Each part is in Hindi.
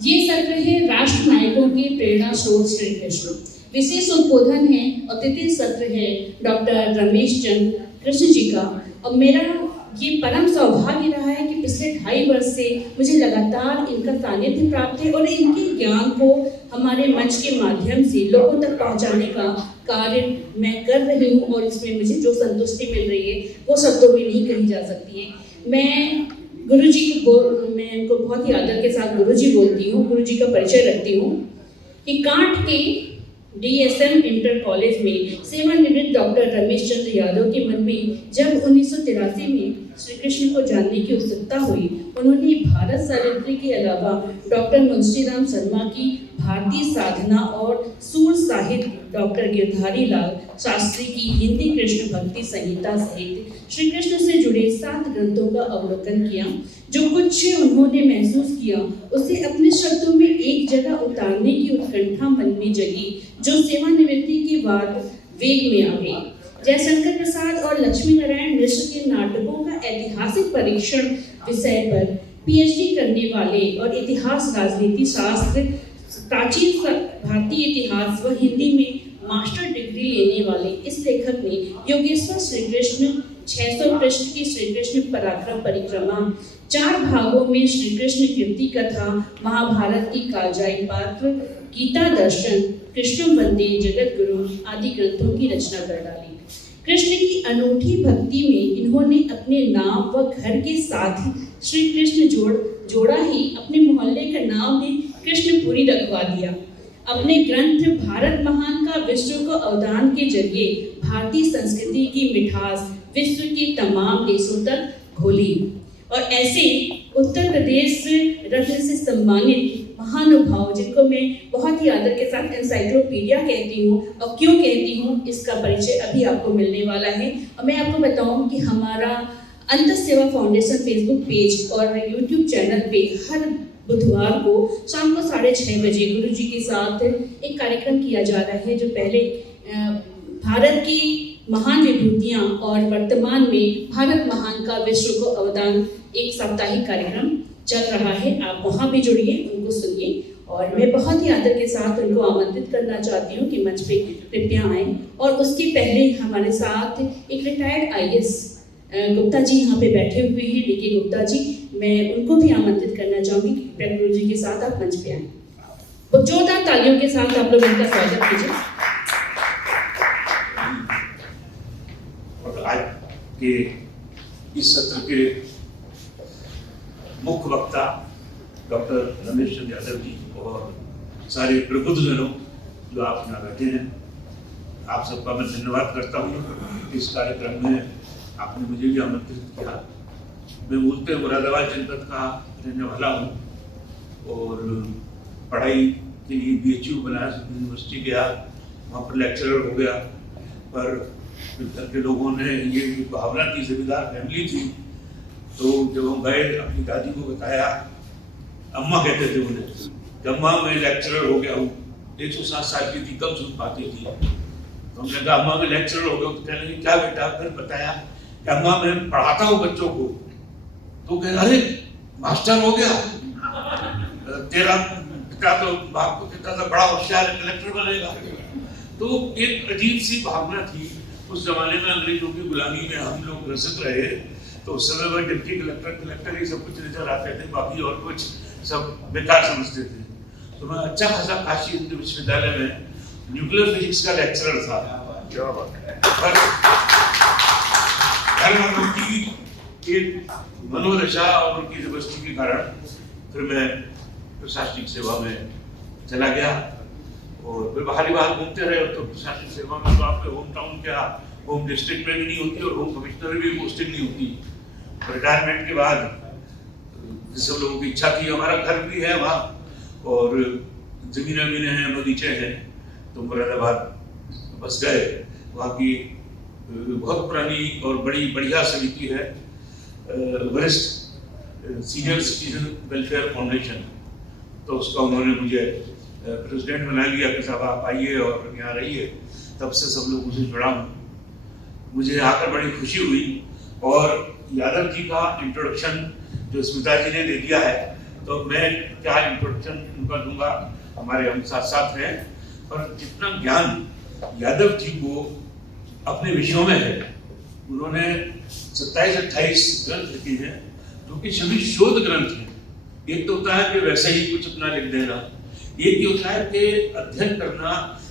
ये सत्र है राष्ट्र नायकों के प्रेरणा स्रोत श्री कृष्ण। विशेष उद्बोधन है और तृतीय सत्र है डॉक्टर रमेश चंद्र कृष्ण जी का। और मेरा ये परम सौभाग्य रहा है कि पिछले 2.5 वर्ष से मुझे लगातार इनका सानिध्य प्राप्त है और इनके ज्ञान को हमारे मंच के माध्यम से लोगों तक पहुंचाने का कार्य मैं कर रही हूँ और इसमें मुझे जो संतुष्टि मिल रही है वो शब्दों में नहीं कही जा सकती है। मैं मैं इनको बहुत ही आदर के साथ गुरुजी बोलती हूँ, गुरुजी का परिचय रखती हूँ कि कांठ के DSM इंटर कॉलेज में सेवानिवृत्त डॉक्टर रमेश चंद्र यादव के मन में जब 1983 में श्री कृष्ण को जानने की उत्सुकता हुई, उन्होंने भारत सावित्री के अलावा डॉक्टर मुंशीराम शर्मा की भारतीय साधना और सूर साहित्य, डॉक्टर गिरधारी लाल शास्त्री की हिंदी कृष्ण भक्ति संहिता सहित श्री कृष्ण से जुड़े 7 ग्रंथों का अवलोकन किया। जो कुछ उन्होंने महसूस किया उसे अपने शब्दों में एक जगह उतारने की उत्कंठा मन में जगी, जो सेवानिवृत्ति के बाद वेग में आ गई। जयशंकर प्रसाद और लक्ष्मी नारायण मिश्र के नाटकों का ऐतिहासिक परीक्षण विषय पर PhD करने वाले और इतिहास राजनीति शास्त्र, प्राचीन भारतीय इतिहास व हिंदी में मास्टर डिग्री लेने वाले इस लेखक ने योगेश्वर श्री कृष्ण, 600 पृष्ठ की श्री कृष्ण पराक्रम परिक्रमा, 4 भागों में श्री कृष्ण कीर्ति कथा, महाभारत की कालजयी पात्र, गीता दर्शन, कृष्ण वंदे जगत गुरु आदि ग्रंथों की रचना कर डाली। कृष्ण की अनूठी भक्ति में इन्होंने अपने नाम व घर के साथ श्री कृष्ण जोड़ा ही अपने मोहल्ले का नाम भी कृष्णपुरी रखवा दिया। अपने ग्रंथ भारत महान का विश्व को अवदान के जरिए भारतीय संस्कृति की मिठास विश्व के तमाम देशों तक घोली। और ऐसे उत्तर प्रदेश रत्न से सम्मानित महानुभाव जिनको मैं बहुत ही आदर के साथ एनसाइक्लोपीडिया कहती हूँ, और क्यों कहती हूँ इसका परिचय अभी आपको मिलने वाला है। और मैं आपको बताऊँ कि हमारा अंत सेवा फाउंडेशन फेसबुक पेज और यूट्यूब चैनल पे हर बुधवार को शाम को 6:30 बजे गुरु जी के साथ एक कार्यक्रम किया जा रहा है, जो पहले भारत की महान विभूतियाँ और वर्तमान में भारत महान का विश्व को अवदान एक साप्ताहिक कार्यक्रम चल रहा है। आप वहाँ भी जुड़िए, उनको सुनिए। और मैं बहुत ही आदर के साथ उनको आमंत्रित करना चाहती हूँ कि मंच पे कृपया आएँ। और उसके पहले हमारे साथ एक रिटायर्ड IAS गुप्ता जी यहाँ पे बैठे हुए हैं, DK गुप्ता जी, मैं उनको भी आमंत्रित करना चाहूँगी कि गुरु जी के साथ आप मंच पे आएँ। तो जोरदार तालियों के साथ आप लोग उनका स्वागत कीजिए। और आज के इस सत्र के मुख्य वक्ता डॉक्टर रमेश चंद्र यादव जी और सारे प्रबुद्धजनों जो आप यहाँ बैठे हैं, आप सबका मैं धन्यवाद करता हूँ। इस कार्यक्रम में आपने मुझे भी आमंत्रित किया। मैं मूलतः मुरादाबाद जनपद का रहने वाला हूँ और पढ़ाई के लिए BHU बनारस यूनिवर्सिटी गया, वहाँ पर लेक्चरर हो गया। पर घर के लोगों ने ये भावना की, जिम्मेदार फैमिली थी, तो जब हम गए अपनी दादी को बताया, अम्मा कहते थे उन्हें कि अम्मा मैं लेक्चरर हो गया हूँ। 107 साल की थी, कम सुन पाती थी। तो हमने कहा अम्मा मैं लेक्चरर हो गया हूँ। तो कहने लगी क्या बेटा? फिर बताया कि अम्मा मैं पढ़ाता हूँ बच्चों को। तो कह अरे मास्टर हो गया, तेरा पिता तो बाप को कहता था बड़ा होशियार कलेक्टर बनेगा। तो एक अजीब सी भावना थी। उस जमाने में अंग्रेजों की गुलामी में हम लोग ग्रसित रहे, तो उस समय वह डिप्टी कलेक्टर ही सब कुछ नजर आते थे, बाकी और कुछ सब बेकार समझते थे। तो मैं अच्छा खासा काशी हिंदू विश्वविद्यालय में न्यूक्लियर फिजिक्स का लेक्चरर था। एक मनोदशा और उनकी जबरदस्ती के कारण फिर मैं प्रशासनिक सेवा में चला गया और फिर बाहर घूमते रहे। तो प्रशासनिक सेवा में तो आपके होम टाउन क्या, होम डिस्ट्रिक्ट में भी नहीं होती और होम कमिश्नर भी पोस्टिंग नहीं होती। रिटायरमेंट के बाद सब लोगों की इच्छा थी, हमारा घर भी है वहाँ और जमीनें भी हैं, बगीचे हैं, तो मुरादाबाद बस गए। वहाँ की बहुत पुरानी और बड़ी बढ़िया समिति है, वरिष्ठ सीनियर सिटीजन वेलफेयर फाउंडेशन। तो उसका उन्होंने मुझे प्रेसिडेंट बना लिया कि साहब आप आइए और यहाँ रहिए। तब से सब लोग मुझे जुड़ा हूँ। मुझे आकर बड़ी खुशी हुई। और यादव जी का इंट्रोडक्शन जो स्मिता जी ने दे दिया है, तो मैं क्या इंट्रोडक्शन उनका दूंगा, हमारे हम साथ साथ हैं, पर जितना ज्ञान यादव जी को अपने विषयों में है, उन्होंने 27-28 ग्रंथ लिखे हैं जो कि सभी शोध ग्रंथ हैं। एक तो होता है कि वैसे ही कुछ अपना लिख देना, एक ये होता है कि अध्ययन करना,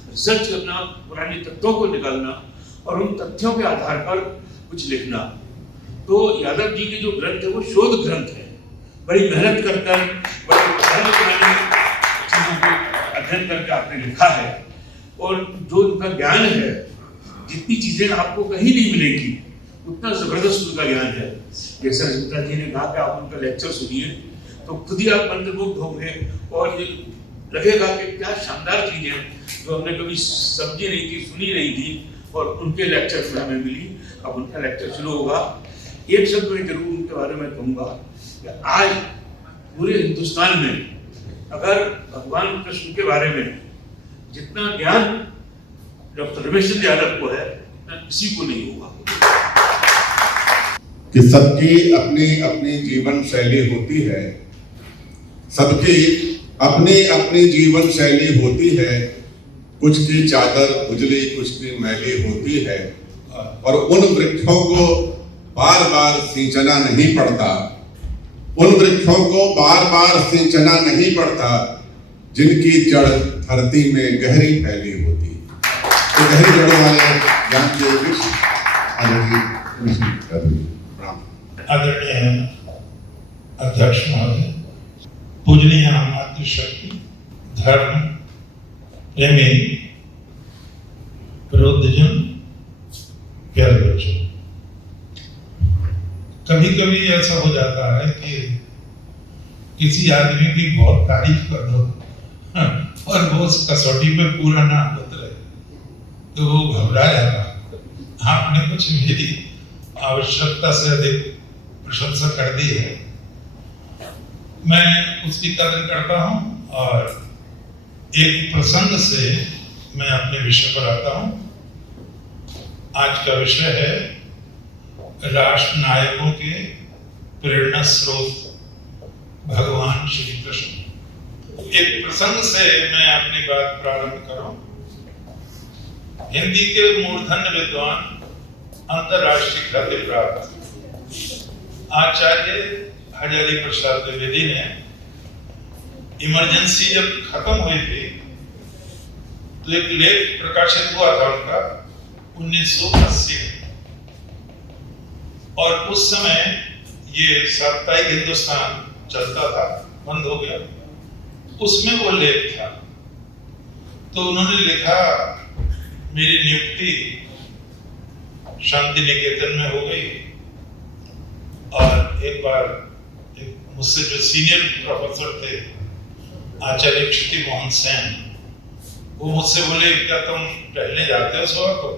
रिसर्च करना, पुराने तथ्यों को निकालना और उन तथ्यों के आधार पर कुछ लिखना। तो यादव जी के जो ग्रंथ है वो शोध ग्रंथ है, बड़ी मेहनत कर बड़े पुराने चीजों को अध्ययन करके आपने लिखा है। और जो उनका ज्ञान है, जितनी चीजें आपको कहीं नहीं मिलेगी उतना जबरदस्त उनका ज्ञान है। जैसे रजनीता जी ने कहा कि आप उनका लेक्चर सुनिए तो खुद ही आप मंत्रमुग्ध होंगे और ये लगेगा कि क्या शानदार चीज है जो हमने कभी समझी नहीं थी, सुनी नहीं थी और उनके लेक्चर से हमें मिली। अब उनका लेक्चर शुरू होगा। एक शब्द मैं जरूर उनके बारे में कहूँगा कि आज पूरे हिंदुस्तान में अगर भगवान कृष्ण के बारे में जितना ज्ञान डॉक्टर रमेश चंद्र यादव को है उतना किसी को नहीं होगा। कि सबकी अपनी अपनी जीवन शैली होती है, सबकी अपनी अपनी जीवन शैली होती है। कुछ की चादर उजली, कुछ की मैली होती है और उन वृक्षों को बार बार सिंचना नहीं पड़ता, उन वृक्षों को बार बार सिंचना नहीं पड़ता जिनकी जड़ धरती में गहरी फैली होती है। तो गहरी जड़ों वाले ज्ञान के वृक्ष आदरणीय अध्यक्ष महोदय, पूजनीय मातृशक्ति, धर्म प्रेमी, विरोधजन, प्यारे बच्चों, कभी कभी ऐसा हो जाता है कि किसी आदमी की बहुत तारीफ कर दो और वो उस कसौटी पे पूरा ना उतरे तो वो घबरा जाता है। आपने कुछ मेरी आवश्यकता से अधिक प्रशंसा कर दी है, मैं उसकी कदर करता हूं और एक प्रसंग से मैं अपने विषय पर आता हूं। आज का विषय है राष्ट्र नायकों के प्रेरणा स्रोत भगवान श्री कृष्ण। एक प्रसंग से मैं अपनी बात प्रारंभ करूं। हिंदी के मूर्धन्य विद्वान, अंतरराष्ट्रीय ख्याति प्राप्त आचार्य हजारी प्रसाद द्विवेदी ने इमरजेंसी जब खत्म हुई थी तो एक लेख प्रकाशित हुआ था उनका 1980 में, और उस समय ये साप्ताहिक हिंदुस्तान चलता था, बंद हो गया। उसमें वो लेख था। तो उन्होंने लिखा, मेरी नियुक्ति शांति निकेतन में हो गई और एक बार मुझसे जो सीनियर प्रोफेसर थे आचार्य क्षिति मोहन सेन, वो मुझसे बोले, क्या तुम टहलने जाते हो सुबह को?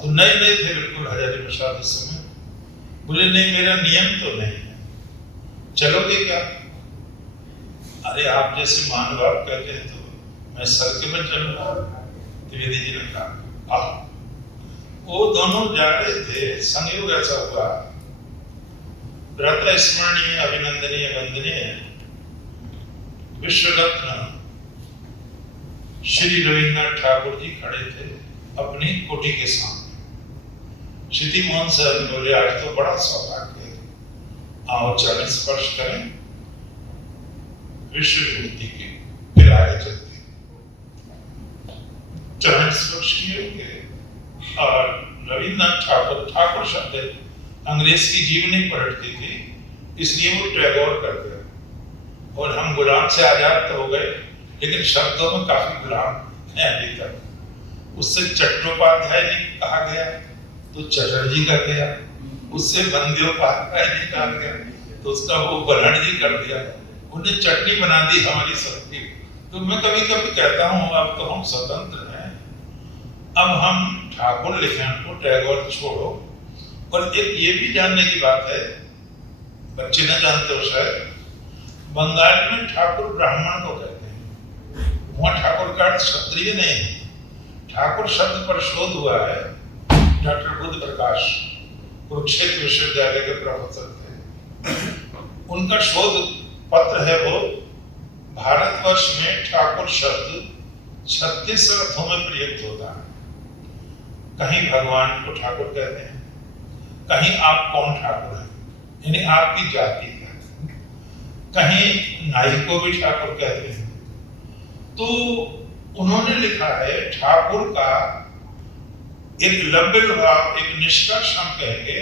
तो नए नए थे बिल्कुल हजारी प्रसाद उस समय। बोले नहीं, मेरा नियम तो नहीं है, चलोगे क्या? अरे आप जैसे महानुभाव कहते हैं तो मैं सड़क पर चलूंगा। द्विवेदी जी ने कहा आओ। वो दोनों जा रहे थे, संयोग ऐसा हुआ, व्रत स्मरणीय, अभिनंदनीय, वंदनीय विश्व रत्न श्री रविन्द्रनाथ ठाकुर जी खड़े थे अपनी कोठी के सामने। क्षिति मोहन सर बोले, आज तो बड़ा सौभाग्य है, आओ चरण स्पर्श करें विश्व विभूति की। फिर आगे चलते चरण स्पर्श किए और रविन्द्रनाथ ठाकुर शब्द अंग्रेज की जीवनी पलटती थी, इसलिए वो टैगोर कर गए। और हम गुलाम से आजाद तो हो गए, लेकिन शब्दों में काफी गुलाम है अभी तक। उससे चट्टोपाध्याय जी कहा गया तो चटर्जी कर दिया, उससे बंद्योपाध्याय जी कहा गया तो उसका वो बनर्जी जी कर दिया। उन्हें चटनी बना दी हमारी सबकी। तो मैं कभी कभी कहता हूँ, अब तो हम स्वतंत्र हैं, अब हम ठाकुर लिखें को टैगोर छोड़ो। और एक ये भी जानने की बात है, बच्चे न जानते हो शायद, बंगाल में ठाकुर ब्राह्मण को कहते हैं। वहाँ ठाकुर का अर्थ क्षत्रिय नहीं है। ठाकुर शब्द पर शोध हुआ है, डॉक्टर बुद्ध प्रकाश कुरुक्षेत्र विश्वविद्यालय के प्रोफेसर थे, उनका शोध पत्र है वो, भारतवर्ष में ठाकुर शब्द 36 अर्थों में प्रयुक्त होता है। कहीं भगवान को ठाकुर कहते हैं, कहीं आप कौन ठाकुर हैं, यानी आपकी जाति क्या है, कहीं नाई को भी ठाकुर कहते हैं। तो उन्होंने लिखा है ठाकुर का एक लब्ध भाव, एक निष्कर्ष हम कहेंगे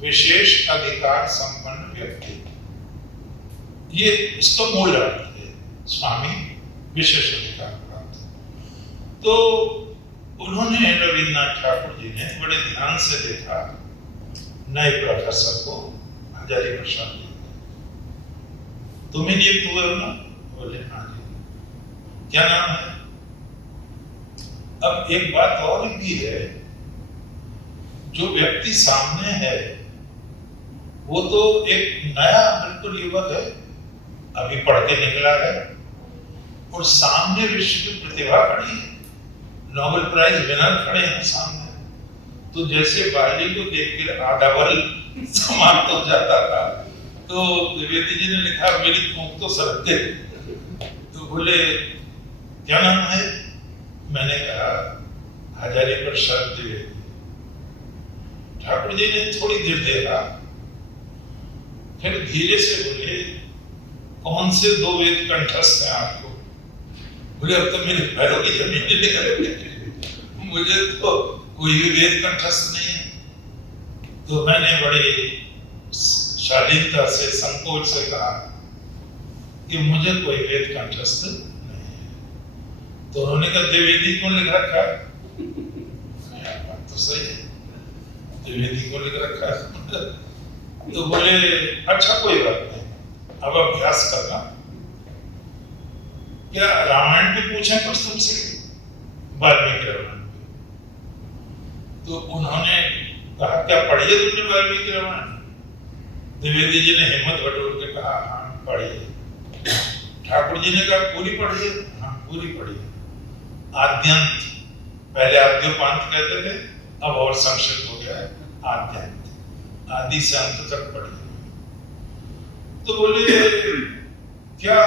विशेष अधिकार संपन्न व्यक्ति। ये इसका मूल अर्थ है, स्वामी विशेष अधिकार प्राप्त। तो उन्होंने रविन्द्रनाथ ठाकुर जी ने बड़े ध्यान से देखा नए प्रोफेसर को, हजारी प्रसाद जी, तुम्हें नियुक्त हुए हो ना? बोले हाँ जी। क्या नाम है? अब एक बात और भी है, जो व्यक्ति सामने है वो तो एक नया बिल्कुल युवक है, अभी पढ़ के निकला है, और सामने विश्व की प्रतिभा खड़ी है, नोबेल प्राइज विनर खड़े हैं सामने। तो जैसे बाली को देखकर आधा बल समाप्त हो जाता था, तो द्विवेदी जी ने लिखा मेरी फूंक तो सरकते। तो बोले क्या नाम है? मैंने कहा हजारी प्रसाद द्विवेदी। ठाकुर जी ने थोड़ी देर देखा, फिर धीरे से बोले कौन से 2 वेद कंठस्थ हैं आपको? बोले अब तो मेरे पैरों की जमीन निकल गई, मुझे तो कोई भी वेद कंठस्थ नहीं है। तो मैंने बड़ी शालीनता से, संकोच से कहा कि मुझे कोई वेद कंठस्थ नहीं है। तो उन्होंने कहा द्विवेदी को लिख रखा है? बात तो सही है, द्विवेदी को लिख रखा है। तो बोले अच्छा कोई बात नहीं, अब अभ्यास करना। क्या रामायण पे पूछे कुछ तुमसे? वाल्मीकि रामायण पे। तो उन्होंने कहा क्या पढ़ी है तुमने वाल्मीकि रामायण? द्विवेदी जी ने हिम्मत बटोर के कहा हाँ पढ़ी है। ठाकुर जी ने कहा पूरी पढ़ी है? हाँ पूरी पढ़ी है। आद्यंत, पहले आद्योपांत कहते थे, अब और संक्षिप्त हो गया है आद्यंत, आदि से अंत तक पढ़ी। तो बोले क्या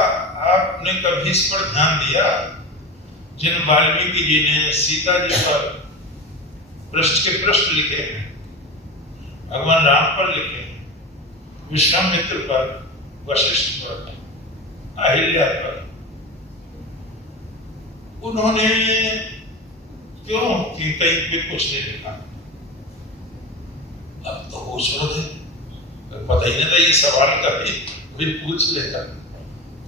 आपने कभी इस पर ध्यान दिया जिन वाल्मीकि जी ने सीता जी पर पृष्ठ के पृष्ठ लिखे हैं, भगवान राम पर लिखे हैं, विश्वामित्र पर, वशिष्ठ पर, अहिल्या पर, उन्होंने क्यों कि कहीं पे कुछ नहीं लिखा? अब तो होश हो गए, पता ही नहीं था ये सवाल कभी कोई पूछ लेता।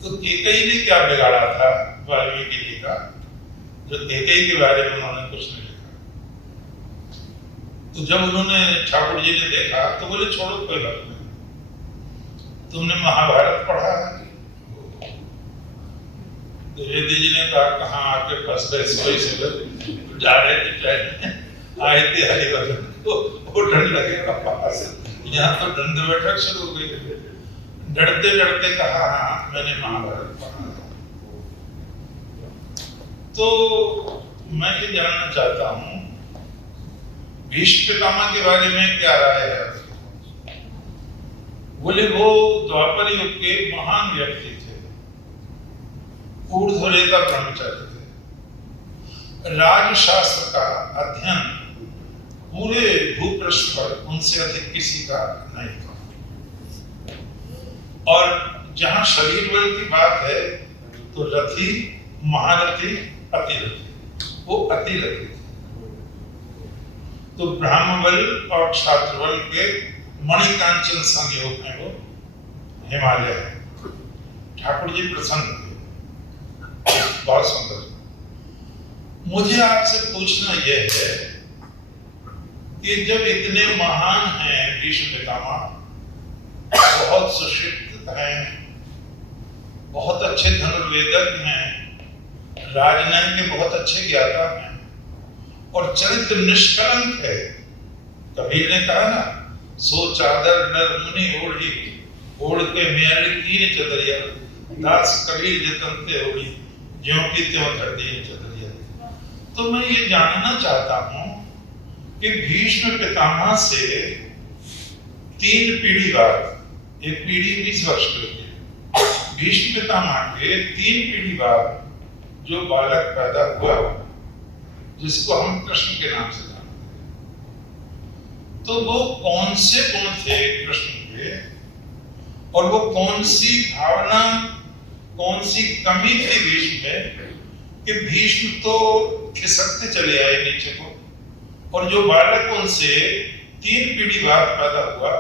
तो केकई ने क्या बिगाड़ा था वाल्मीकि जी का, जो केकई के बारे में उन्होंने कुछ नहीं लिखा? तो जब उन्होंने ठाकुर जी ने देखा तो बोले छोड़ो कोई बात नहीं, तुमने महाभारत पढ़ा है? द्विवेदी जी ने कहा कहाँ आके फंस गए, सोई से जा रहे थे, आए थे हरिभजन वो डर लगेगा पास, यहाँ तो दंड बैठक शुरू हो गई। डरते डरते कहा हाँ मैंने महाभारत पढ़ा। तो मैं ये जानना चाहता हूँ भीष्म पितामह के बारे में क्या राय है? बोले वो द्वापर युग के महान व्यक्ति थे, ऊर्ध्वरेता ब्रह्मचारी थे, राजशास्त्र का अध्ययन पूरे भूपृष्ठ पर उनसे अधिक किसी का नहीं था। और जहां शरीर बल की बात है तो रथी, महारथी, अतिरथी, वो अतिरथी थे। तो ब्राह्म बल और छात्र बल के मणिकांचन संयोग में वो हिमालय है। ठाकुर जी प्रसन्न हुए, बहुत सुंदर। मुझे आपसे पूछना यह है कि जब इतने महान हैं भीष्म पितामह, बहुत सुशिक्षित हैं, बहुत अच्छे धनुर्वेदज्ञ हैं, राजनय के बहुत अच्छे ज्ञाता हैं और चरित्र निष्कलंक है। कबीर ने कहा ना, सो चादर नर मुनि ओढ़ी, ओढ़ के मैल कीन चदरिया, दास कबीर जतन ते ओढ़ी, ज्यों की त्यों कर दीन चदरिया। तो मैं ये जानना चाहता हूं कि भीष्म पितामह से 3 पीढ़ी बाद, एक पीढ़ी 20 वर्ष की होती है, भीष्म पितामह के 3 पीढ़ी बाद जो बालक पैदा हुआ, जिसको हम कृष्ण के नाम से जानते हैं, तो वो कौन से गुण थे कृष्ण के, और वो कौन सी भावना, कौन सी कमी थी भीष्म में कि भीष्म तो खिसकते चले आए नीचे को, और जो बालक उनसे 3 पीढ़ी बाद पैदा हुआ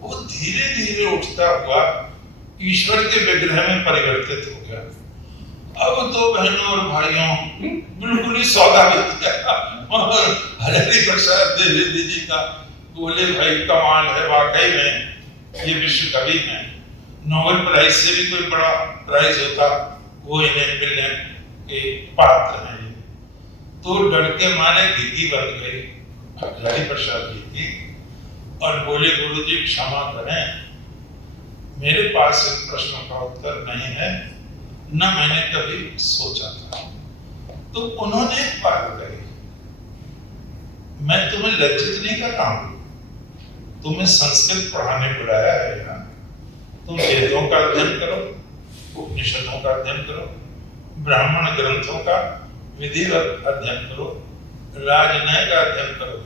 वो धीरे धीरे उठता हुआ ईश्वर के विग्रह में परिवर्तित हो गया। अब तो बहनों और भाइयों बिल्कुल ही सौदा बिक गया। और हरि प्रसाद द्विवेदी जी का बोले भाई कमाल है, वाकई में ये विश्व कवि हैं, नोबेल प्राइज से भी कोई बड़ा प्राइज होता वो इन्हें मिलने के पात्र हैं। तो डर के मारे घिघी बन गई हरि प्रसाद जी की और बोले गुरुजी क्षमा करें, मेरे पास इन प्रश्नों का उत्तर नहीं है, न मैंने कभी सोचा था। तो उन्होंने एक बात कही, मैं तुम्हें लज्जित नहीं कर रहा हूं, तुम्हें संस्कृत पढ़ाने बुलाया है यहाँ, तुम वेदों का अध्ययन करो, उपनिषदों का अध्ययन करो, ब्राह्मण ग्रंथों का विधिवत अध्ययन करो, राजनय का अध्ययन करो,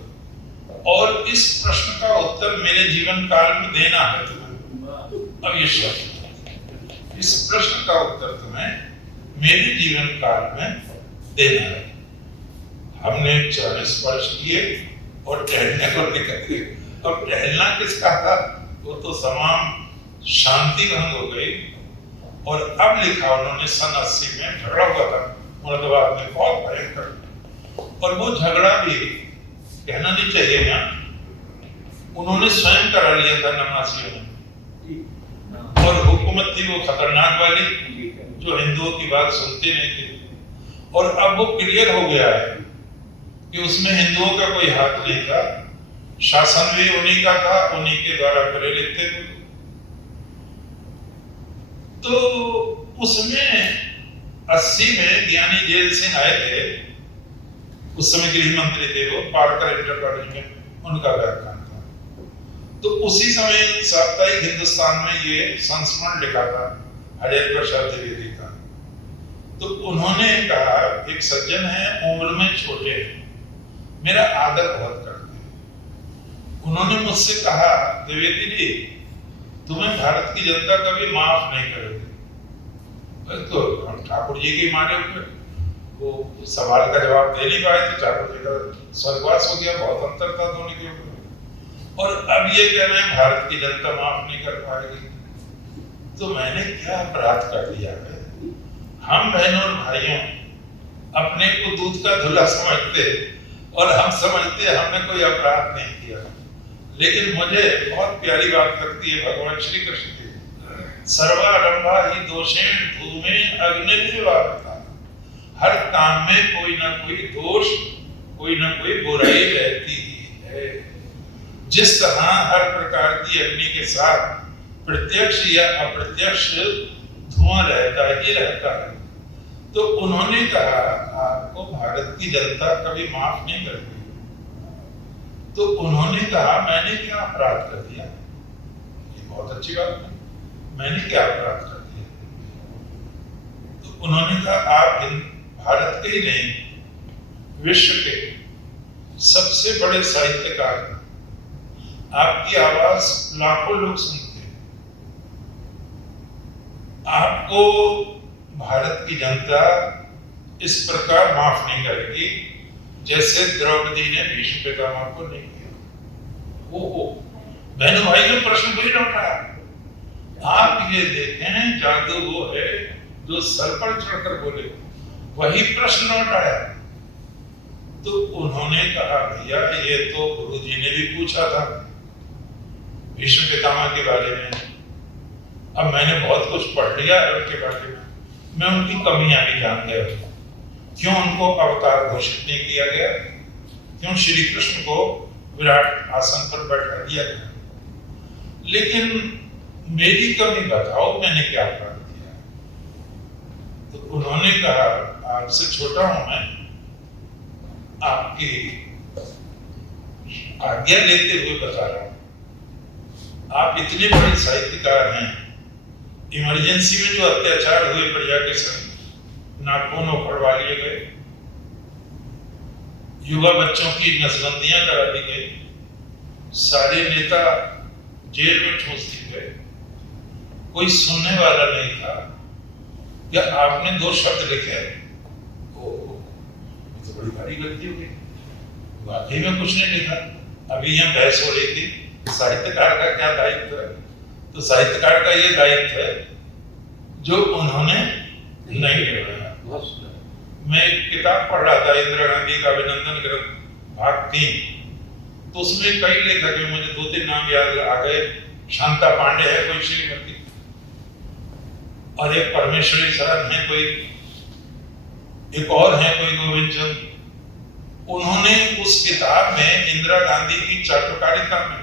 और इस प्रश्न का उत्तर मेरे जीवन काल में देना है तुम्हें। अब ये शब्द, इस प्रश्न का उत्तर तुम्हें मेरे जीवन काल में देना है। हमने चरण स्पर्श किए और टहलने को निकल गए। अब टहलना किसका था, वो तो तमाम शांति भंग हो गई। और अब लिखा उन्होंने सन 80 में झगड़ा हुआ था मुरादाबाद में, बहुत भयंकर, और वो झगड़ा भी कहना नहीं चाहिए यहाँ, उन्होंने स्वयं करा लिया था नमाजियों ने, और हुकूमत थी वो खतरनाक वाली जो हिंदुओं की बात सुनती नहीं थी। और अब वो क्लियर हो गया है कि उसमें हिंदुओं का कोई हाथ नहीं था, शासन भी उन्हीं का था, उन्हीं के द्वारा प्रेरित थे। तो उसमें 80 में ज्ञानी जेल सिंह आए थे, उस समय गृह मंत्री थे वो, पारकर इंटर कॉलेज में उनका व्याख्यान था। तो उसी समय साप्ताहिक हिंदुस्तान में ये संस्मरण लिखा था हरि प्रसाद द्विवेदी का। तो उन्होंने कहा, एक सज्जन है, उम्र में छोटे हैं, मेरा आदर बहुत करते हैं। उन्होंने मुझसे कहा, द्विवेदी जी तुम्हें भारत की जनता कभी माफ नहीं करेगी। तो हम ठाकुर जी के माने हुए वो सवाल का जवाब दे नहीं पाए, तो ठाकुर जी का स्वर्गवास हो गया, बहुत अंतर था दोनों के ऊपर। और अब ये कह रहे हैं भारत की जनता माफ नहीं कर पाएगी। तो मैंने क्या अपराध कर दिया है? हम बहनों और भाइयों अपने को दूध का धुला समझते, और हम समझते हमने कोई अपराध नहीं किया। लेकिन मुझे बहुत प्यारी बात लगती है भगवान श्री कृष्ण की, सर्वारंभा ही दोषेण धूमेन अग्निर्वापता। हर काम में कोई ना कोई दोष, कोई ना कोई बुराई रहती ही है। जिस तरह हर प्रकार की अग्नि के साथ प्रत्यक्ष या अप्रत्यक्ष धुआं रहता ही रहता है। तो उन्होंने कहा, आपको भारत की जनता कभी माफ नहीं करती। तो उन्होंने कहा, मैंने क्या अपराध कर दिया? ये बहुत अच्छी बात है, मैंने क्या अपराध कर दिया? तो उन्होंने कहा, आप भारत के ही नहीं, विश्व के सबसे बड़े साहित्यकार हैं, आपकी आवाज लाखों लोग सुनते हैं। आपको भारत की जनता इस प्रकार माफ नहीं करेगी जैसे द्रौपदी ने भीष्म पितामह को नहीं किया। ओहो बहनों भाइयों, प्रश्न वही लौटा। आप ये देखें, जादू वो है जो सर पर चढ़कर बोले, वही प्रश्न लौटाया। तो उन्होंने कहा, भैया ये तो गुरुजी ने भी पूछा था भीष्म पितामह के बारे में, अब मैंने बहुत कुछ पढ़ लिया है उनके बारे में, मैं उनकी कमियां भी जान गया। क्यों उनको अवतार घोषित नहीं किया गया? क्यों श्री कृष्ण को विराट आसन पर बैठा दिया गया? लेकिन मेरी कमी बताओ, मैंने क्या अपराध किया? तो उन्होंने कहा, आपसे छोटा हूं मैं, आपकी आज्ञा लेते हुए बता रहा हूं। आप इतने बड़े साहित्यकार हैं, इमरजेंसी में जो अत्याचार हुए प्रजा के संग, नाखून उखड़वा लिए गए, युवा बच्चों की नसबंदियां करा दी गई, सारे नेता जेल में ठूंस दिए गए, कोई सुनने वाला नहीं था। या आपने 2 शब्द लिखे, तो बड़ी भारी गलती हो गई, वाकई में कुछ नहीं लिखा। अभी यहाँ बहस हो रही थी साहित्यकार का क्या दायित्व है, तो साहित्यकार का ये दायित्व है जो उन्होंने नहीं लिखा। मैं एक किताब पढ़ रहा था, इंदिरा गांधी का अभिनंदन ग्रंथ भाग 3, तो उसमें कई लेखक हैं, मुझे 2-3 नाम याद आ गए। शांता पांडे है कोई श्रीमती, और एक परमेश्वरी शरण है कोई, एक और है कोई गोविंद चंद। उन्होंने उस किताब में इंदिरा गांधी की चाटुकारिता में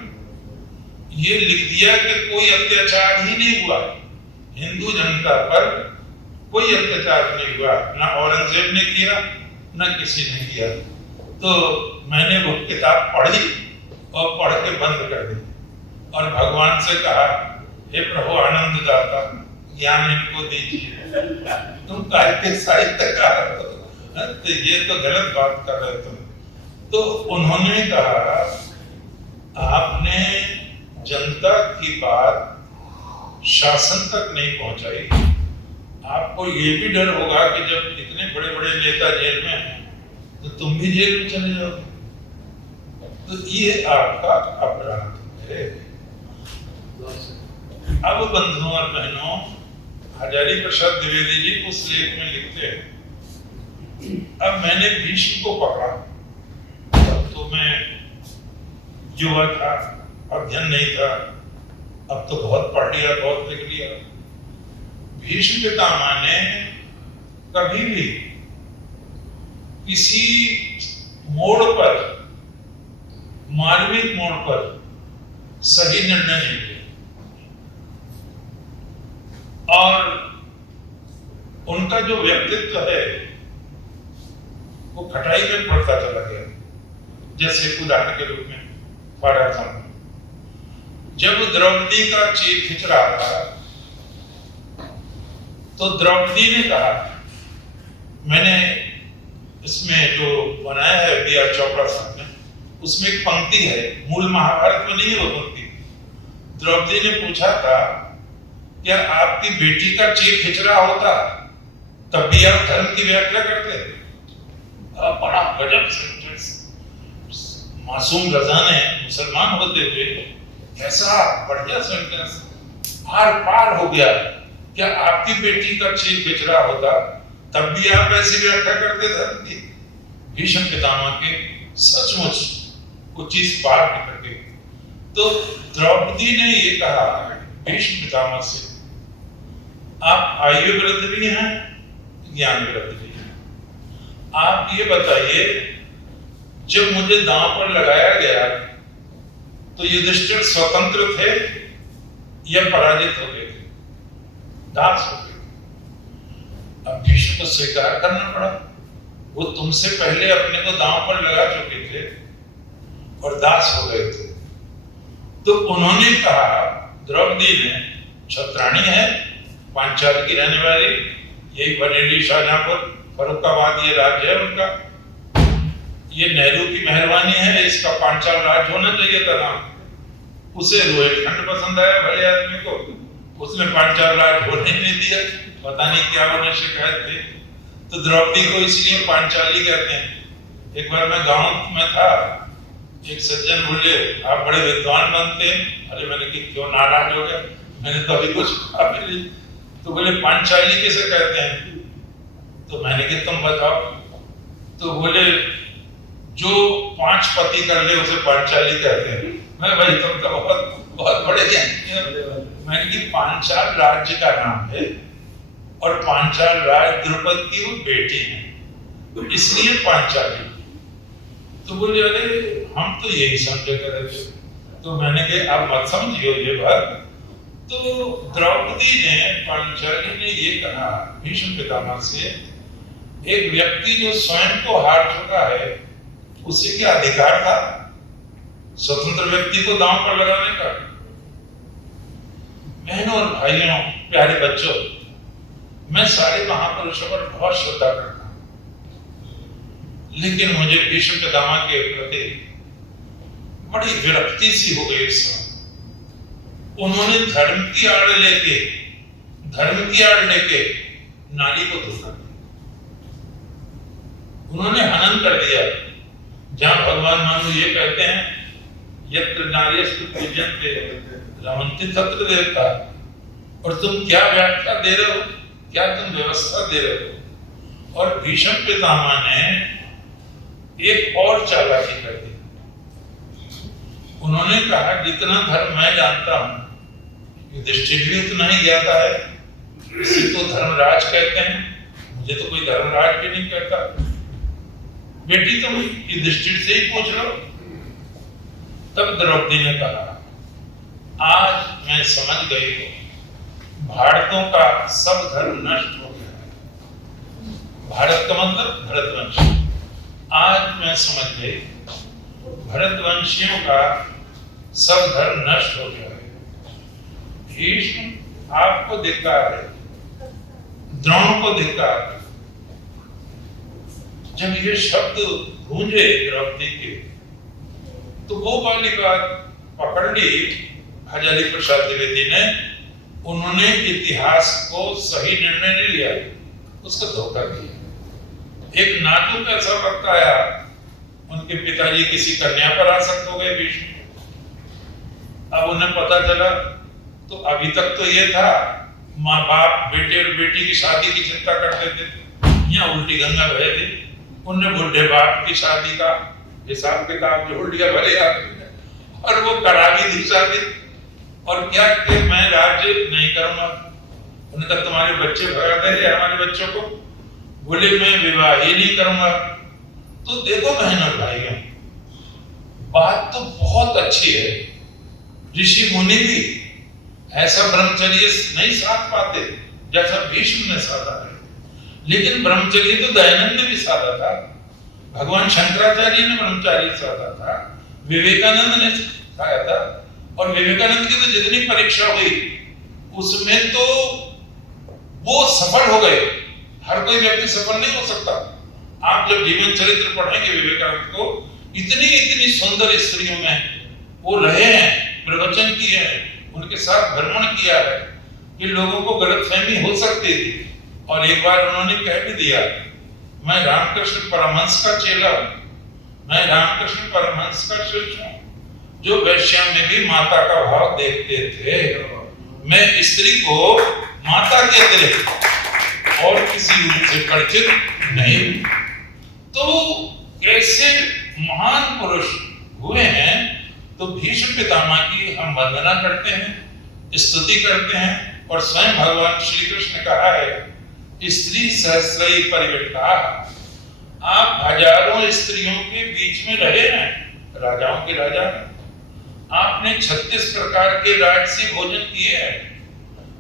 ये लिख दिया कि कोई अत्याचार ही नहीं हुआ, हिंदू जनता पर कोई अत्याचार नहीं हुआ, ना औरंगजेब ने किया ना किसी ने किया। तो मैंने वो किताब पढ़ी और पढ़ के बंद कर दी और भगवान से कहा, हे प्रभु आनंद दाता, ज्ञान इनको दीजिए, तुम काहे साहित्यकार हो, तो ये तो गलत बात कर रहे तुम। तो उन्होंने कहा, आपने जनता की बात शासन तक नहीं पहुंचाई, आपको ये भी डर होगा कि जब इतने बड़े बड़े नेता जेल में हैं तो तुम भी जेल में चले जाओगे, तो ये आपका अपराध है। अब बंधुओं और बहनों, हजारी प्रसाद द्विवेदी जी उस लेख में लिखते हैं, अब मैंने भीष्म को पकड़ा, तब तो मैं युवा था, अध्ययन नहीं था, अब तो बहुत पढ़ लिया, बहुत लिख लिया। भीष्म पितामह ने कभी भी किसी मोड़ पर, मार्मिक मोड़ पर सही निर्णय नहीं लिया, और उनका जो व्यक्तित्व है वो खटाई में पड़ता चला गया। जैसे उदाहरण के रूप में पाराक्रम, जब द्रौपदी का चीर खिंच रहा था तो द्रौपदी ने कहा, मैंने इसमें जो बनाया है B.R. चोपड़ा साहब ने, उसमें एक पंक्ति है, मूल महाभारत में नहीं है वो पंक्ति। द्रौपदी ने पूछा था, क्या आपकी बेटी का चीर खिंच रहा होता तब भी आप धर्म की व्याख्या करते? बड़ा गजब सेंटेंस, मासूम रजा ने मुसलमान होते हुए कैसा बढ़िया सेंटेंस, आर पार हो गया। क्या आपकी बेटी का चीर खिंच रहा होता तब भी आप ऐसी व्याख्या करते धर्म की? भीष्म पितामह के सचमुच वो चीज पार निकल गई। तो द्रौपदी ने ये कहा भीष्म पितामह से, आप आयु वृद्ध भी हैं, ज्ञान वृद्ध भी हैं, आप ये बताइए, जब मुझे दांव पर लगाया गया तो युधिष्ठिर स्वतंत्र थे या पराजित हो गए थे? दास हो गए। अब भीष्म को स्वीकार करना पड़ा, वो तुमसे पहले अपने को दांव पर लगा चुके थे और दास हो गए थे। तो उन्होंने कहा, द्रौपदी ने, क्षत्राणी है, पांचाल की रहने वाली, यही बरेली, शाहजहांपुर, फर्रुखाबाद ये राज्य है उनका, ये नेहरू की मेहरबानी है, इसका पांचाल राज्य होना चाहिए था नाम। उसे रोहिलखंड पसंद आया भले आदमी को, उसने पांचाल राज्य होने नहीं दिया, पता नहीं क्या उन्हें शिकायत थी। तो द्रौपदी को इसलिए पांचाली कहते हैं। एक बार मैं गांव में था, एक सज्जन बोले, आप बड़े विद्वान बनते हैं। अरे मैंने कि क्यों, नाराज हो गया, मैंने तो अभी कुछ कहा भी नहीं। तो बोले पांचाली किसे कहते हैं? तो मैंने कि तुम बताओ। तो बोले जो 5 पति कर ले उसे पांचाली कहते हैं। मैं भाई तुम तो बहुत बड़े ज्ञानी। मैंने कि पांचाल राज्य का नाम है और पांचाल राज द्रुपद की वो बेटी है, तो इसलिए पांचाली। तो बोले अरे हम तो यही समझे कर रहे थे। तो मैंने कहा आप मत समझियो ये बात। तो द्रौपदी ने, पांचाली ने ये कहा भीष्म पितामह से, एक व्यक्ति जो स्वयं को हार चुका है उसे क्या अधिकार था स्वतंत्र व्यक्ति को दांव पर लगाने का? बहनों और भाइयों, प्यारे बच्चों, मैं सारे महापुरुषों पर बहुत श्रद्धा करता हूं, लेकिन मुझे भीष्म पितामह के प्रति बड़ी विरक्ति सी हो गई इस समय। उन्होंने धर्म की आड़ लेके नारी को धोखा दिया, उन्होंने हनन कर दिया। जहां भगवान मानो ये कहते हैं यत्र नार्यस्तु पूज्यन्ते रमन्ते तत्र देवता, और तुम क्या व्याख्या दे रहे हो, क्या तुम व्यवस्था दे रहे हो? और भीष्म पितामह ने एक और चालाकी कर दी। उन्होंने कहा जितना धर्म मैं जानता हूं युधिष्ठिर भी उतना ही ज्ञाता है, इसी तो धर्मराज कहते हैं, मुझे तो कोई धर्मराज भी नहीं कहता। बेटी तुम युधिष्ठिर से ही पूछ लो। तब द्रौपदी ने कहा आज मैं समझ गई हूं भारतों का सब धर्म नष्ट हो गया है। भारत का मतलब भरतवंश। आज मैं समझ गई भरतवंशियों का सब धर्म नष्ट हो गया है। भीष्म आपको धिक्कार है, द्रोण को धिक्कार है। जब ये शब्द गूंजे द्रौपदी के, तो वो वाली बात पकड़ ली हजारी प्रसाद द्विवेदी ने। उन्होंने इतिहास को सही निर्णय नहीं लिया, उसको धोखा दिया। एक नाटक ऐसा वक्त आया, उनके पिताजी किसी कन्या पर आसक्त हो गए भीष्म। अब उन्हें पता चला, तो अभी तक तो ये था माँ बाप बेटे और बेटी की शादी की चिंता करते थे, यहाँ उल्टी गंगा बहे थी। उनने बुढ़े बाप की शादी का हिसाब किताब जोड़ लिया भले आदमी ने, और वो करा भी दी शादी। और क्या कि मैं राज्य नहीं करूंगा, उन्हें तक तुम्हारे बच्चे भगा देंगे हमारे बच्चों को, बोले मैं विवाह ही नहीं करूंगा। तो देखो बहनों भाइयों, बात तो बहुत अच्छी है। ऋषि मुनि भी ऐसा ब्रह्मचर्य नहीं साध पाते जैसा भीष्म ने साधा है, लेकिन ब्रह्मचर्य तो दयानंद ने भी साधा था, भगवान शंकराचार्य ने ब्रह्मचर्य साधा था, विवेकानंद ने सिखाया था। और विवेकानंद की तो जितनी परीक्षा हुई उसमें तो वो सफल हो गए। हर कोई व्यक्ति सफल नहीं हो सकता। आप जब जीवन चरित्र पढ़ेंगे विवेकानंद को, इतनी इतनी सुंदर स्त्रियों में वो रहे हैं, प्रवचन किए हैं, उनके साथ भ्रमण किया है कि लोगों को गलतफहमी हो सकती थी। और एक बार उन्होंने कह भी दिया, मैं रामकृष्ण परमहंस का चेला हूं, मैं रामकृष्ण परमहंस का शिष्य हूं, जो वैश्या में भी माता का भाव देखते थे। मैं स्त्री को माता के अतिरिक्त और किसी रूप से परिचित नहीं। तो कैसे महान पुरुष हुए हैं। तो भीष्म पितामह की हम वंदना करते हैं, स्तुति करते हैं। और स्वयं भगवान श्री कृष्ण ने कहा है स्त्री सहस्रई परिवृता, आप हजारों स्त्रियों के बीच में रहे हैं, राजाओं के राजा हैं। आपने 36 प्रकार के राजसी भोजन किए हैं,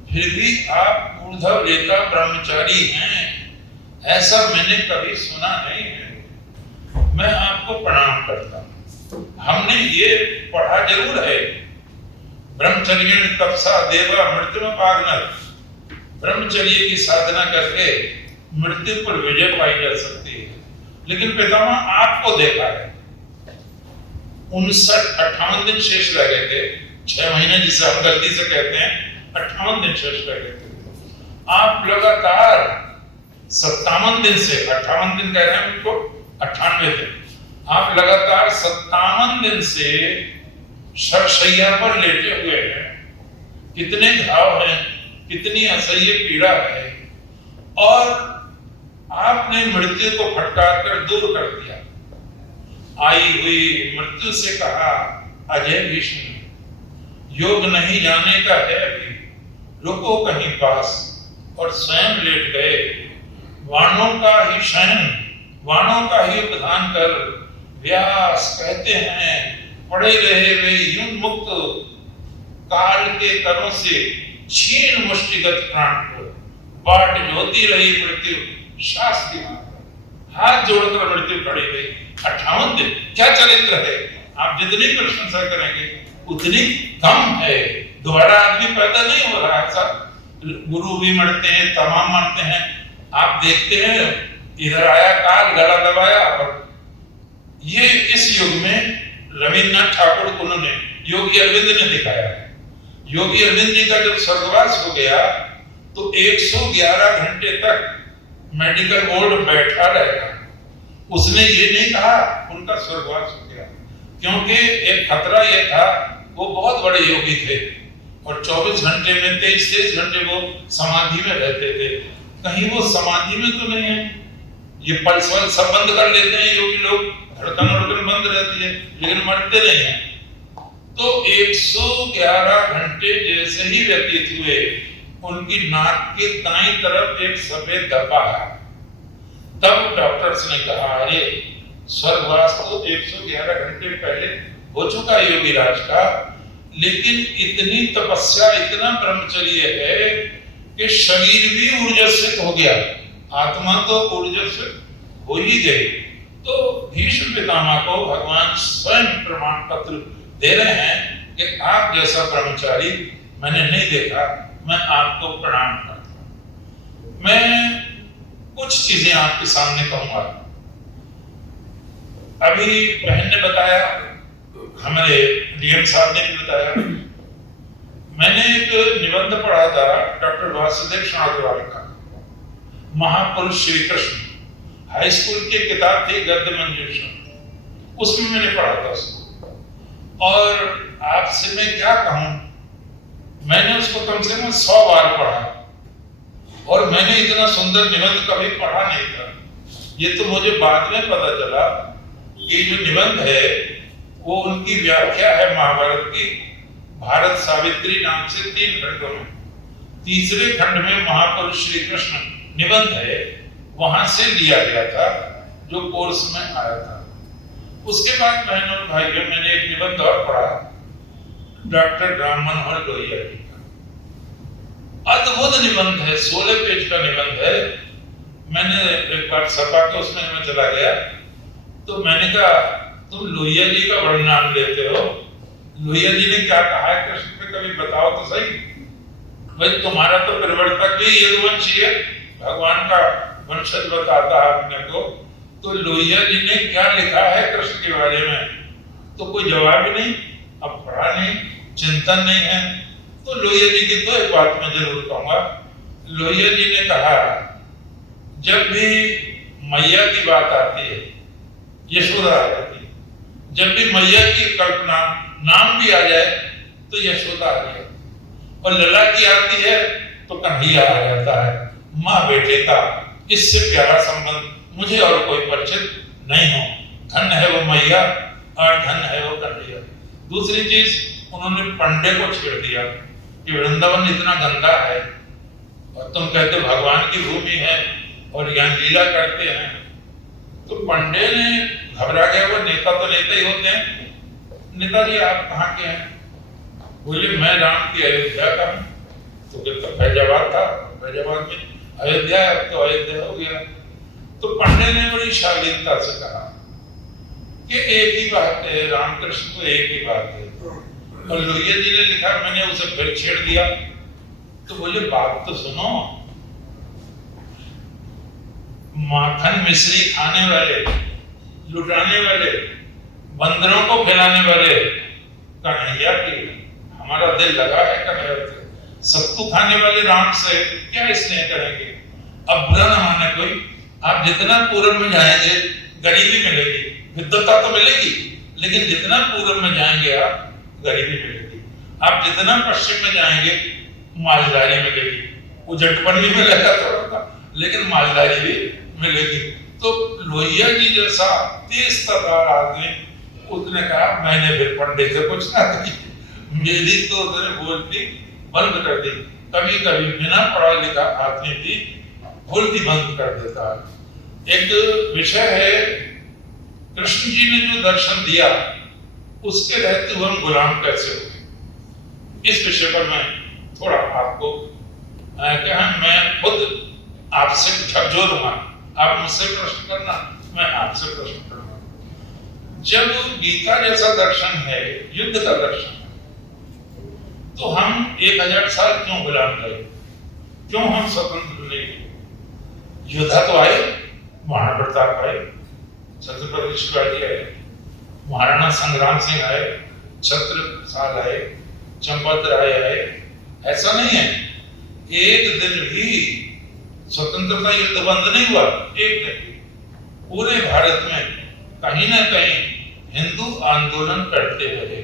फिर भी आप ऊर्ध्व रेता ब्रह्मचारी हैं, ऐसा मैंने कभी सुना नहीं है। मैं आपको प्रणाम करता हूं। हमने ये पढ़ा जरूर है, ब्रह्मचर्य तपसा देवा मृत्यु पाग्नर, ब्रह्मचर्य की साधना करके मृत्यु पर विजय पाई जा सकती है। लेकिन पितामह आपको देखा है 59-58 दिन शेष रह गए थे, 6 महीने जिसे हम गलती से कहते हैं, 58 दिन शेष रह गए थे। आप लगातार 57 दिन से, 58 दिन कह रहे हैं उनको, 98 दिन, आप लगातार 57 दिन से शरशैया पर लेटे हुए हैं। कितने घाव हैं, कितनी असह्य पीड़ा है, और आपने मृत्यु को फटकार कर दूर कर दिया। आई हुई मृत्यु से कहा अजय भीष्म, योग नहीं जाने का है अभी, रुको कहीं पास, और स्वयं लेट गए। वाणों का ही शयन, वाणों का ही उपधान कर, व्यास कहते हैं पड़े रहे वे युद्ध मुक्त, काल के करों से छीन मुष्टिगत प्राण को, बाट जोती रही मृत्यु शास्त्री, हाथ जोड़कर मृत्यु खड़ी गई। 58 दिन, क्या चरित्र है। आप जितनी प्रशंसा करेंगे उतनी कम है। दोबारा आदमी पैदा नहीं हो रहा है साहब, गुरु भी मरते हैं, तमाम मरते हैं। आप देखते हैं इधर आया काल, गला दबाया। और ये इस युग में रविन्द्रनाथ ठाकुर को उन्होंने योगी अरविंद ने दिखाया। योगी अरविंद जी का जब स्वर्गवास हो गया तो 111 घंटे तक मेडिकल बोर्ड बैठा रहेगा। उसने ये नहीं कहा उनका स्वर्गवास हो गया, क्योंकि एक खतरा ये था, वो बहुत बड़े योगी थे और 24 घंटे में 23 घंटे वो समाधि में रहते थे। कहीं वो समाधि में तो नहीं है? ये पल्स वल्स सब बंद कर लेते हैं योगी लोग, धड़कन वड़कन बंद रहती है, लेकिन मरते नहीं हैं। तो 111 घंटे जैसे ही व्यतीत हुए, उनकी नाक के दाईं तरफ एक सफेद धब्बा है। तब डॉक्टर्स ने कहा, अरे स्वर्गवास तो 111 घंटे पहले हो चुका है योगी राज का, लेकिन इतनी तपस्या, इतना ब्रह्मचर्य है कि शरीर भी ऊर्जास्वित हो गया, आत्मा तो ऊर्जास्वित हो ही गई। तो भीष्म पितामह को भगवान स्वयं प्रमाण पत्र दे रहे हैं कि आप जैसा ब्रह्मचारी मैंने नहीं देखा, मैं आपको प्रणाम करता हूं। मैं कुछ चीजें आपके सामने कहूंगा। अभी बहन ने बताया, हमारे डीएम साहब ने भी बताया, मैंने एक निबंध पढ़ा था डॉक्टर वासुदेव शाहदेवाल का, महापुरुष श्री कृष्ण। हाई स्कूल की किताब थी गद्य मंजूषा, उसमें मैंने पढ़ा था उसको। और आपसे मैं क्या कहूं, मैंने उसको कम से कम 100 बार पढ़ा और मैंने इतना सुंदर निबंध कभी पढ़ा नहीं था। ये तो मुझे बाद में पता चला कि जो निबंध है वो उनकी व्याख्या है महाभारत की, भारत सावित्री नाम से 3 खंडों में। तीसरे खंड में महापुरुष श्री कृष्ण निबंध है, वहां से लिया गया था जो कोर्स में आया था। उसके बाद बहनों और भाइयों, मैंने एक निबंध और पढ़ा डॉक्टर राम मनोहर लोहिया जी का। अद्भुत निबंध है, 16 पेज का निबंध है। मैंने एक बार सभा के उसमें मैं चला गया तो मैंने कहा, तुम लोहिया जी का बड़ा नाम लेते हो, लोहिया जी ने क्या कहा है कृष्ण पे, कभी बताओ तो सही। भाई तुम्हारा तो प्रवर्तक भी यदुवंशी है, भगवान का वंशज बताता है अपने को, तो लोहिया जी ने क्या लिखा है कृष्ण के बारे में, तो कोई जवाब ही नहीं। अब पढ़ा नहीं, चिंतन नहीं है। तो लोहिया जी की तो एक बात मैं जरूर कहूंगा। लोहिया जी ने कहा, जब भी मैया की बात आती है, यशोदा आ जाती है। जब भी मैया की कल्पना, नाम भी आ जाए तो यशोदा आ जाए, और लला की आती है तो कन्हैया आ जाता है। माँ बेटे का इससे प्यारा संबंध मुझे और कोई परिचित नहीं हो। धन है वो मैया और धन है वो कन्हैया। दूसरी चीज, उन्होंने पंडे को छेड़ दिया कि वृंदावन इतना गंदा है और तुम कहते भगवान की भूमि है और यहाँ लीला करते हैं। तो पंडे ने घबरा गया, वो नेता तो नेता ही होते हैं। नेताजी आप कहाँ के हैं? बोले मैं राम की अयोध्या का हूँ। तो कहता फैजाबाद था, फैजाबाद में अयोध्या, अब तो अयोध्या हो गया। तो पंडे ने बड़ी शालीनता से कहा कि एक ही बात है, रामकृष्ण तो एक ही बात है। और लोहिया जी ने लिखा, मैंने उसे फिर छेड़ दिया। तो बोले बात तो सुनो, माखन मिश्री खाने वाले, लुटाने वाले, बंदरों को खिलाने वाले कन्हैया की हमारा दिल लगा है कन्हैया से। सत्तू खाने वाले राम से क्या स्नेह करेंगे? अब बुरा न माने कोई, आप जितना पूरब में जाएंगे गरीबी मिलेगी, विद्वता तो मिलेगी, लेकिन जितना पूरब में जाएंगे आप गरीबी मिलेगी। आप जितना पश्चिम में जाएंगे मालदारी मिलेगी। वो झटपट भी मिलेगा थोड़ा सा, लेकिन मालदारी भी मिलेगी। तो लोहिया जी जैसा तेज तर्रार आदमी, उसने कहा मैंने फिर पंडित से पूछना थी, मेरी तो उसने बोलती बंद कर दी। कभी कभी बिना पढ़ा लिखा आदमी भी बोलती बंद कर देता है। एक विषय है, कृष्ण जी ने जो दर्शन दिया उसके रहते हुए हम गुलाम कैसे हुए, इस विषय पर मैं थोड़ा आपको मैं खुद आपसे झकझोरूंगा। आप मुझसे प्रश्न करना, मैं आपसे प्रश्न करूंगा। जब गीता जैसा दर्शन है, युद्ध का दर्शन है, तो हम 1000 साल क्यों गुलाम रहे? क्यों हम स्वतंत्र नहीं हुए? योद्धा तो आए, महाराणा प्रताप आए, छत्रपति शिवाजी आए, महाराणा संग्राम सिंह आए, छत्रसाल आए, चंपत राय आए। ऐसा नहीं है, एक दिन भी स्वतंत्रता युद्ध बंद नहीं हुआ, एक दिन भी। पूरे भारत में कहीं ना कहीं हिंदू आंदोलन करते रहे,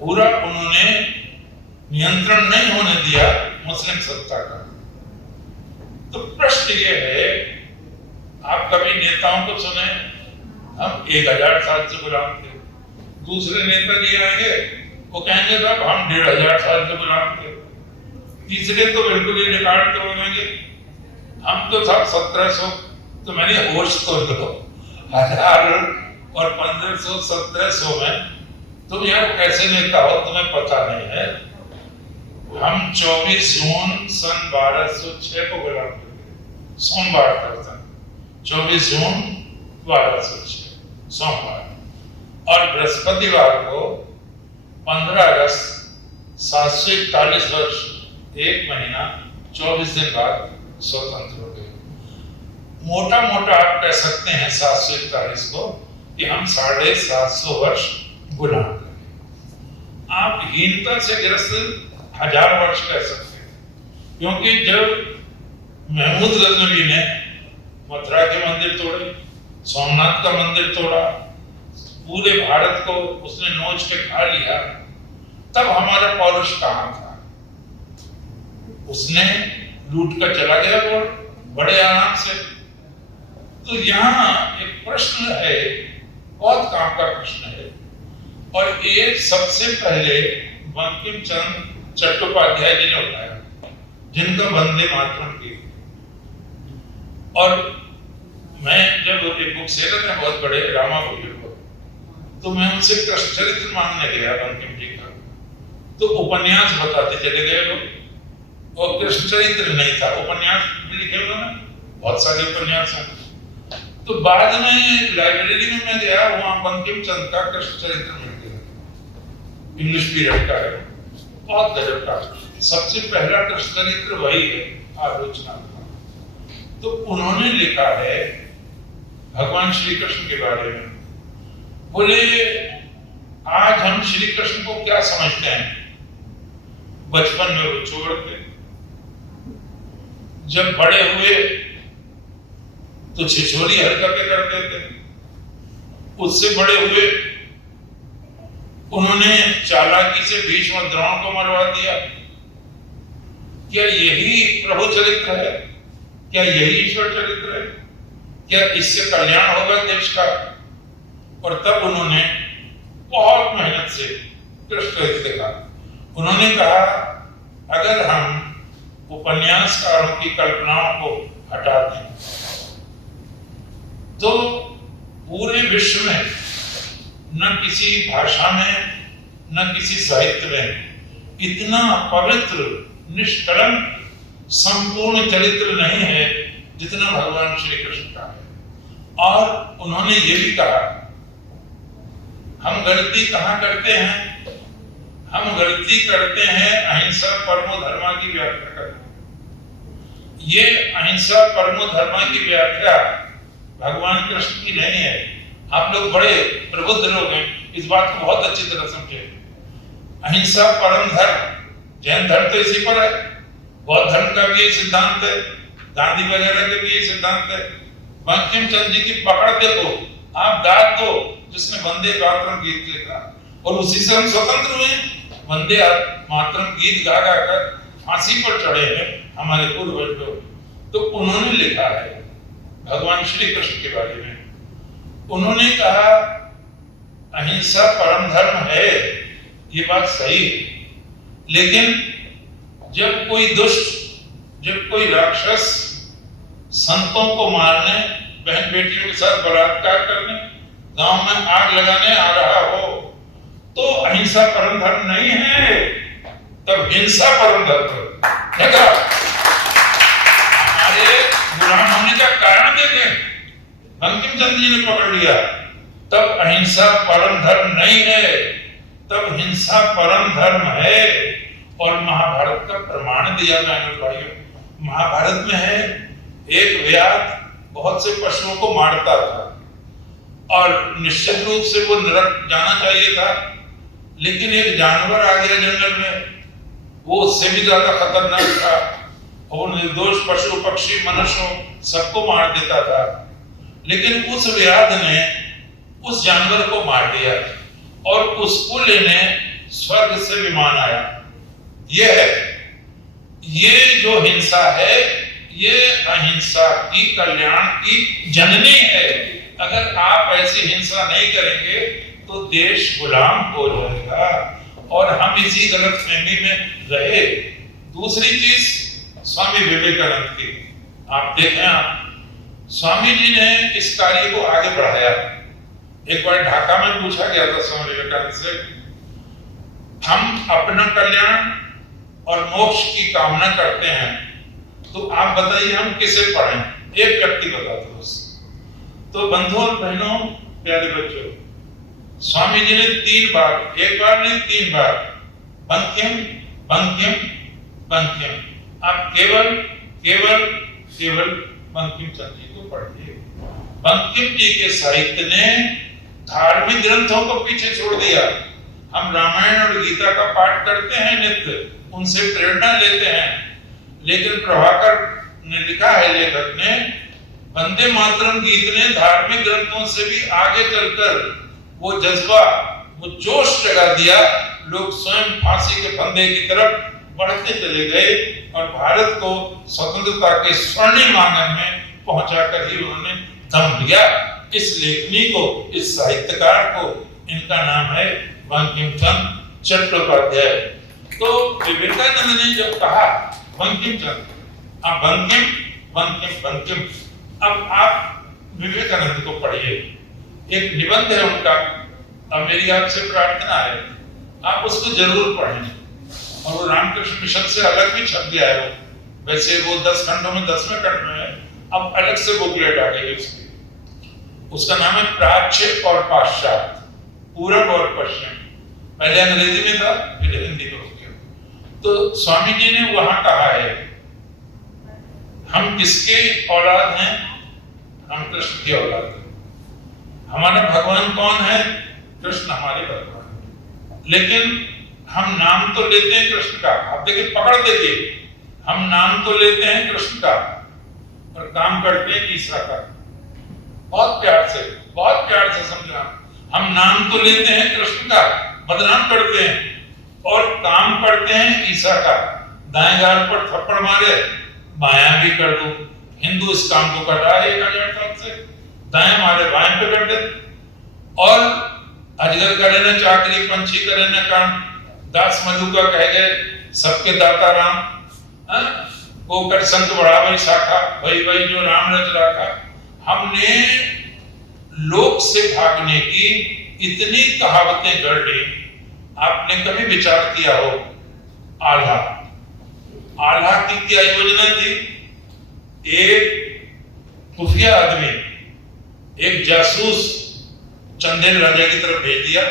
पूरा उन्होंने नियंत्रण नहीं होने दिया मुस्लिम सत्ता का। तो प्रश्न ये है, आप कभी नेताओं को सुने, हम 1000 साल से गुलाम थे। दूसरे नेता जी आएंगे, वो कहेंगे साहब हम 1500 साल से गुलाम थे। तीसरे तो बिल्कुल ही रिकॉर्ड के बोलेंगे, हम तो साहब 1700, तो मैंने होश तो लो, 1000 और 1500 1700 में तुम यार कैसे नेता हो, तुम्हें पता नहीं है। हम 24 जून सन 1206 को गुलाम थे, सोमवार था 24 जून 1206 सोमवार, और बृहस्पतिवार को 15 अगस्त 741 वर्ष 1 महीना 24 दिन बाद स्वतंत्र हो गए। मोटा मोटा आप कह सकते हैं 741 को कि हम 750 वर्ष गुलाम रहे। आप हीनता से ग्रस्त 1000 वर्ष कह सकते हैं, क्योंकि जब महमूद गजनवी ने मथुरा के मंदिर तोड़े, सोमनाथ का मंदिर तोड़ा, पूरे भारत को उसने नोच के खा लिया, तब हमारा पौरुष कहाँ था? उसने लूट कर चला गया वो बड़े आराम से। तो यहाँ एक प्रश्न है, बहुत काम का प्रश्न है, और ये सबसे पहले बंकिम चंद्र चट्टोपाध्याय जी ने उठाया, जिनका वंदे मातरम की। और मैं जब एक बुक सेलर है बहुत बड़े रामा बुल्लर को, तो मैं उनसे कृष्ण चरित्र मांगने गया बंकिम जी का, तो उपन्यास बताते चले गए लोग, और कृष्ण चरित्र नहीं था, उपन्यास लिखे उन्होंने, बहुत सारे उपन्यास हैं। तो बाद में लाइब्रेरी में मैं गया, वहां बंकिम चंद्र का कृष्ण चरित्र मिल गया, इंग्लिश पीरियड का है, बहुत गजब का। सबसे पहला कृष्ण चरित्र वही है, आलोचना का। तो उन्होंने लिखा है भगवान श्री कृष्ण के बारे में, बोले आज हम श्री कृष्ण को क्या समझते हैं? बचपन में वो छोड़ के, जब बड़े हुए तो छिछोरी हरकतें करते थे, उससे बड़े हुए उन्होंने चालाकी से भीष्म द्रोण को मरवा दिया। क्या यही प्रभु चरित्र है? क्या यही ईश्वर चरित्र है? क्या इससे कल्याण होगा देश का? और तब उन्होंने बहुत मेहनत से कृष्ण चरित्र लिखा। उन्होंने कहा अगर हम उपन्यासकारों की कल्पनाओं को हटा दें तो पूरे विश्व में न किसी भाषा में न किसी साहित्य में इतना पवित्र, निष्कलंक, संपूर्ण चरित्र नहीं है जितना भगवान श्री कृष्ण का है। और उन्होंने ये भी कहा हम गलती कहाँ करते हैं? हम गलती करते हैं अहिंसा परमो धर्मा की व्याख्या करते। ये अहिंसा परमो धर्मा की व्याख्या भगवान कृष्ण की नहीं है। आप लोग बड़े प्रबुद्ध लोग हैं, इस बात को बहुत अच्छी तरह समझे। अहिंसा परम धर्म, जैन धर्म तो इसी पर है, बौद्ध धर्म का भी यही सिद्धांत है, गांधी वगैरह का भी यही सिद्धांत है। बंकिम चंद्र जी की पकड़ देखो, आप दाद दो जिसने वंदे मातरम गीत लिखा, और उसी से हम स्वतंत्र हुए। वंदे मातरम गीत गा गा कर फांसी पर चढ़े हैं हमारे पूर्वज लोग। तो उन्होंने लिखा है भगवान श्री कृष्ण के बारे में, उन्होंने कहा अहिंसा परम धर्म है, ये बात सही है, लेकिन जब कोई दुष्ट, जब कोई राक्षस संतों को मारने, बहन बेटियों के साथ बलात्कार करने, गांव में आग लगाने आ रहा हो तो अहिंसा परम धर्म नहीं है, तब हिंसा परम धर्म है। हमारे गुलाम होने का कारण देखें, बंकिम चंद्र जी ने पकड़ लिया, तब अहिंसा परम धर्म नहीं है, तब हिंसा परम धर्म है। और महाभारत का प्रमाण दिया बहनों भाइयों, महाभारत में है, एक व्याध बहुत से पशुओं को मारता था और निश्चित रूप से वो नरक जाना चाहिए था, लेकिन एक जानवर आ गया जंगल में, वो उससे भी ज्यादा खतरनाक था और वो निर्दोष पशु पक्षी मनुष्यों सबको मार देता था। लेकिन उस व्याध ने उस जानवर को मार दिया और उसको लेने स्वर्ग से विमान आया। ये जो हिंसा है, ये अहिंसा की कल्याण की जननी है। अगर आप ऐसी हिंसा नहीं करेंगे तो देश गुलाम हो जाएगा और हम इसी गलतफहमी में रहे। दूसरी चीज स्वामी विवेकानंद की, आप देखें, स्वामी जी ने इस कार्य को आगे बढ़ाया। एक बार ढाका में पूछा गया था स्वामी विवेकानंद से, हम अपना कल्याण और मोक्ष की कामना करते हैं, तो आप बताइए हम किसे पढ़ें? एक व्यक्ति बता दो बस। तो बंधुओं और बहनों, प्यारे बच्चों, स्वामी जी ने 3 बार, एक बार नहीं 3 बार, बंकिम बंकिम बंकिम, आप केवल केवल केवल बंकिम चंद्र जी को पढ़िए। बंकिम जी के साहित्य ने धार्मिक ग्रंथों को पीछे छोड़ दिया। हम रामायण और गीता का पाठ करते हैं नित्य, उनसे प्रेरणा लेते हैं, लेकिन प्रभाकर ने लिखा है, लेखक ने, वंदे मातरम गीत ने धार्मिक ग्रंथों से भी आगे चलकर वो जज्बा, वो जोश जगा दिया। लोग स्वयं फांसी के फंदे की तरफ बढ़ते चले गए और भारत को स्वतंत्रता के स्वर्णिम आंगन में पहुंचाकर ही उन्होंने दम लिया। इस लेखनी को, इस साहित्यकार को, इनका नाम है बंकिम चंद्र चट्टोपाध्याय। तो विवेकानंद ने जब कहा बंकिम चंद्र, अब बंकिम बंकिम बंकिम, अब आप विवेकानंद को पढ़िए। एक निबंध है उनका, अब मेरी आपसे प्रार्थना है आप उसको जरूर पढ़ें। और वो रामकृष्ण मिशन से अलग भी छप गया है। वैसे वो 10 खंडों में 10वें खंड में है, अब अलग से बुकलेट आ गई उसकी। उसका नाम है प्राच्य और पाश्चात्य, पूरब और पश्चिम। पहले अंग्रेजी में था, फिर हिंदी में हो गया। तो स्वामी जी ने वहां कहा है, हम किसके औलाद हैं? हम कृष्ण की औलाद हैं। हमारा भगवान कौन है? कृष्ण हमारे भगवान। लेकिन हम नाम तो लेते हैं कृष्ण का, आप देखिए, पकड़ देखिए, हम नाम तो लेते हैं कृष्ण का और काम करते हैं ईसा का। बहुत प्यार से समझना, हम नाम तो लेते हैं कृष्ण का, बदनाम करते हैं और काम करते हैं ईसा का। दाएं गाल पर थप्पड़ मारे, बायां भी कर दो। हिंदू इस काम को कर रहा है 1000 साल से, दाएं मारे बाएं पे कर दे। और अजगर करे न चाकरी, पंछी करे न काम, दास मधुका कह गए सबके दाता राम। वो कर संत बड़ा भाई शाखा, भाई भाई जो राम रच राखा। हमने लोक से भागने की इतनी कहावतें गढ़ ली। आपने कभी विचार किया हो आल्हा की क्या योजना थी? एक खुफिया आदमी, एक जासूस चंदेल राजा की तरफ भेज दिया,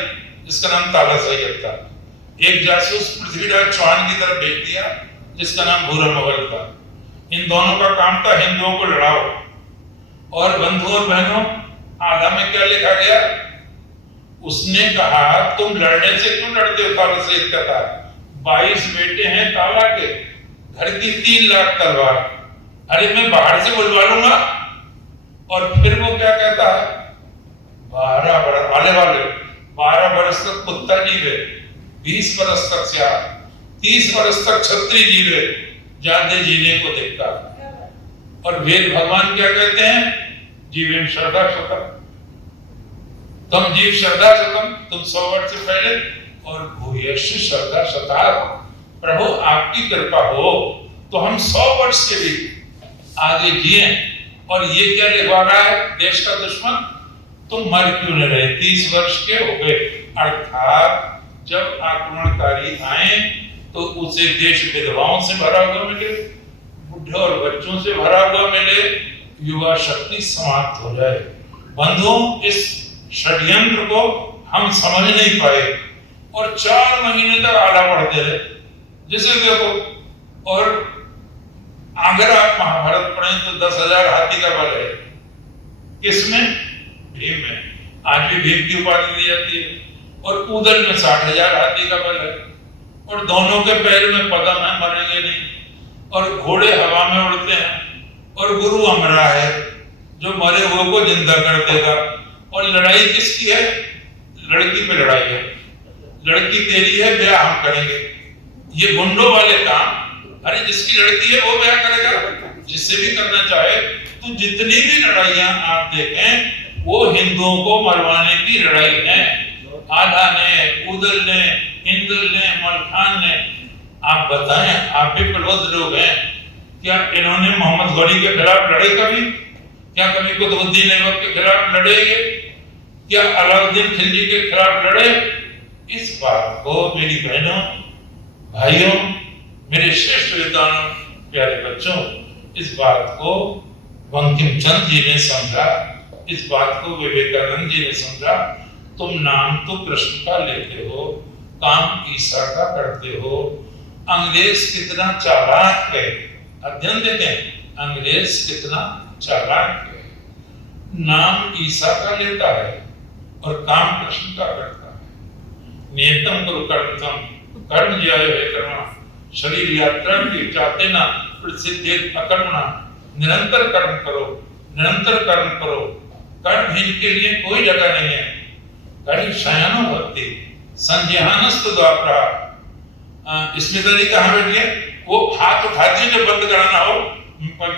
जिसका नाम ताला सैयद था। एक जासूस पृथ्वीराज चौहान की तरफ भेज दिया, जिसका नाम भूरा मुगल था। इन दोनों का काम था हिंदुओं को लड़ाओ। और बंधुओं और बहनों, आल्हा में क्या लिखा गया? उसने कहा तुम लड़ने से क्यों लड़ते हो? ताला सैयद का था 22 बेटे हैं ताला के, घर की 3 लाख तलवार, अरे मैं बाहर से बुलवा लूंगा। और फिर वो क्या कहता है? 12 बरस आने वाले 12 बरस तक कुत्ता जीवे, 20 बरस तक सियार, 30 बरस तक छत्री जीवे, ज्यादा जीने को देखता। और वेद भगवान क्या कहते हैं? जीवेन श्रद्धा शतम, तुम जीव श्रद्धा शतम, तुम 100 वर्ष से पहले, और भूयश् श्रद्धा शता। प्रभु आपकी कृपा हो तो हम 100 वर्ष के भी आगे जिए। और ये क्या लिखवा रहा है देश का दुश्मन? तुम मर क्यों न रहे? 30 वर्ष के हो गए। अर्थात जब आक्रमणकारी आए तो उसे देश विधवाओं से भरा हुआ मिले, बुढ़े और बच्चों से भरा हुआ मिले, युवा शक्ति समाप्त हो जाए। बंधुओं, इस षड्यंत्र को हम समझ नहीं पाए और 4 महीने तक आला पढ़ते रहे, जिसे देखो। और अगर आप महाभारत पढ़ें तो 10,000 हाथी का बल है। किसमें? भीम में। आज भी भीम की उपाधि दी जाती है। और उदल में 60,000 हाथी का बल है। और दोनों के पैर में पदम है, मरेंगे नहीं। और घोड़े हवा में उड़ते हैं। और गुरु अमरा है जो मरे हुए को जिंदा कर देगा। और लड़ाई किसकी है? लड़की पे लड़ाई है। लड़की तेरी है, ब्याह हम करेंगे। ये गुंडों वाले काम, अरे जिसकी लड़की है वो ब्याह करेगा, जिससे भी करना चाहे। तो जितनी भी लड़ाइयां आप देखें वो हिंदुओं को मरवाने की लड़ाई है। आधा ने, उदल ने, इंदुल ने, मलखान ने। आप बताएं, आप भी प्रबुद्ध लोग हैं, क्या इन्होंने मोहम्मद गौरी के खिलाफ लड़े कभी? क्या कभी कुतुबुद्दीन ऐबक के खिलाफ लड़ेंगे? क्या अलाउद्दीन खिलजी के खिलाफ लड़े? इस बात को मेरी बहनों, भाइयों, मेरे श्रेष्ठ विद्वानों, प्यारे बच्चों, इस बात को बंकिम चंद्र जी ने समझा, इस बात को विवेकानंद जी ने समझा। तुम नाम तो कृष्ण का लेते हो, काम ईसा का करते हो। अंग्रेज कितना चालाक है, अध्ययन देखें, अंग्रेज कितना चालाक है। नाम ईसा का लेता है और काम कृष्ण का करता है। नियतम कुरु कर्मत्वम कर्म ज्यायो है कर्मणा शरीर यात्रा की चाहते ना प्रसिद्धि अकर्मणा। निरंतर कर्म करो, निरंतर कर्म करो। कर्महीन के लिए कोई जगह नहीं है। कहीं शयनो भक्ति संज्ञानस्तु द्वापरा। स्मिता जी कहाँ बैठी है? वो हाथ उठाती है जब बंद कराना हो।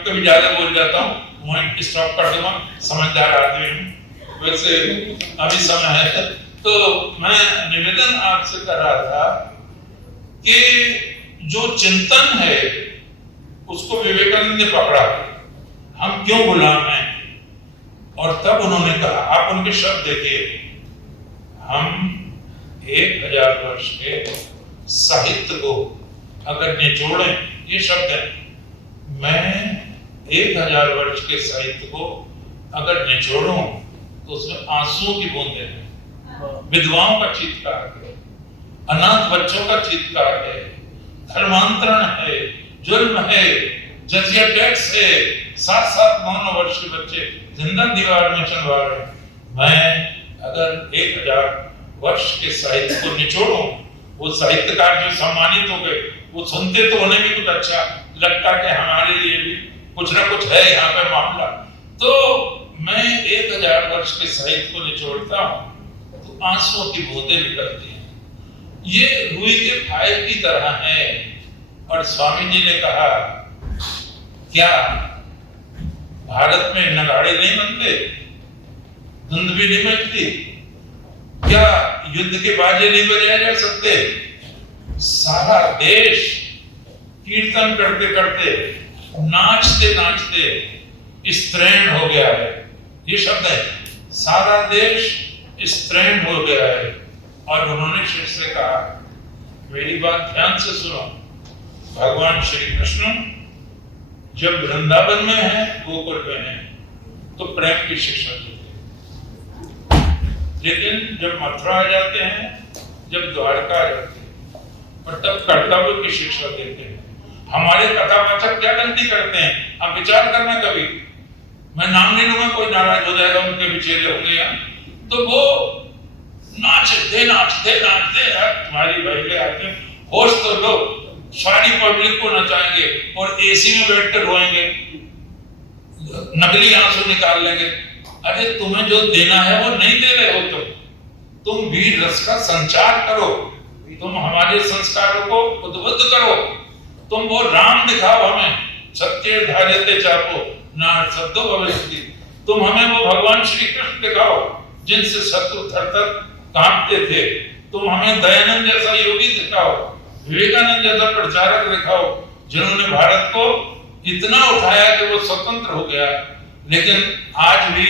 कभी ज्यादा बोल जाता हूँ, वहीं स्टॉप कर दूंगा, समझदार आदमी हूँ। वैसे अभी समय है तो मैं निवेदन आपसे कर रहा था कि जो चिंतन है उसको विवेकानंद ने पकड़ा, हम क्यों गुलाम हैं। और तब उन्होंने कहा, आप उनके शब्द देखिए, हम 1000 वर्ष के साहित्य को अगर निचोड़ें, ये शब्द है, मैं 1000 वर्ष के साहित्य को अगर निचोड़ूं तो उसमें आंसुओं की बूंदें हैं, विधवाओं का चीत्कार है, अनाथ बच्चों का चीत्कार है, धर्मांतरण है, जुल्म है, जजिया टैक्स है, 7-7, 9 वर्ष के बच्चे जिंदा दीवार में चलवा रहे। मैं अगर 1000 वर्ष के साहित्य को निचोड़ूं, वो साहित्यकार जो सम्मानित हो गए वो सुनते तो उन्हें भी कुछ अच्छा लगता कि हमारे लिए भी कुछ ना कुछ है यहाँ पे मामला। तो मैं 1000 वर्ष के साहित्य को निचोड़ता हूँ तो आंसुओं की बूंदें निकलती हैं। ये रुई के फाइल की तरह है। और स्वामी जी ने कहा, क्या भारत में नगाड़े नहीं बनते, धुंध भी नहीं बजती, क्या युद्ध के बाजे नहीं बजाए जा सकते? सारा देश कीर्तन करते करते, नाचते नाचते स्त्रैण हो गया है। ये शब्द है, सारा देश स्त्रैण हो गया है। और उन्होंने शिष्य से कहा, मेरी बात ध्यान से सुनो, भगवान श्री कृष्ण जब वृंदावन में है, गोकुल में है, तो प्रेम की शिक्षा देते हैं। लेकिन जब मथुरा आ जाते हैं, जब द्वारका आ जाते हैं, और तब कर्तव्य की शिक्षा देते हैं। हमारे कथावाचक क्या गलती करते हैं, आप विचार करना कभी। मैं नाम नहीं लूंगा, कोई नाराज हो जाएगा, उनके विचेले होंगे यहाँ। तो वो नाचते नाचते नाचते, तुम्हारी बहले आते हैं, होश तो लो, सारी पब्लिक को नचाएंगे और एसी में बैठकर रोएंगे, नकली आंसू निकाल लेंगे। अरे तुम्हें जो देना है वो नहीं दे रहे हो तुम वीर रस का संचार करो, तुम हमारे संस्कारों को उद्बुद्ध करो, तुम वो राम दिखाओ हमें, सत्य धार्यते चापो ना शब्दों भविष्य। तुम हमें वो भगवान श्री कृष्ण दिखाओ जिनसे शत्रु थर-थर कांपते थे। तुम हमें दयानंद जैसा योगी दिखाओ, विवेकानंद जैसा प्रचारक दिखाओ, जिन्होंने भारत को इतना उठाया कि वो स्वतंत्र हो गया। लेकिन आज भी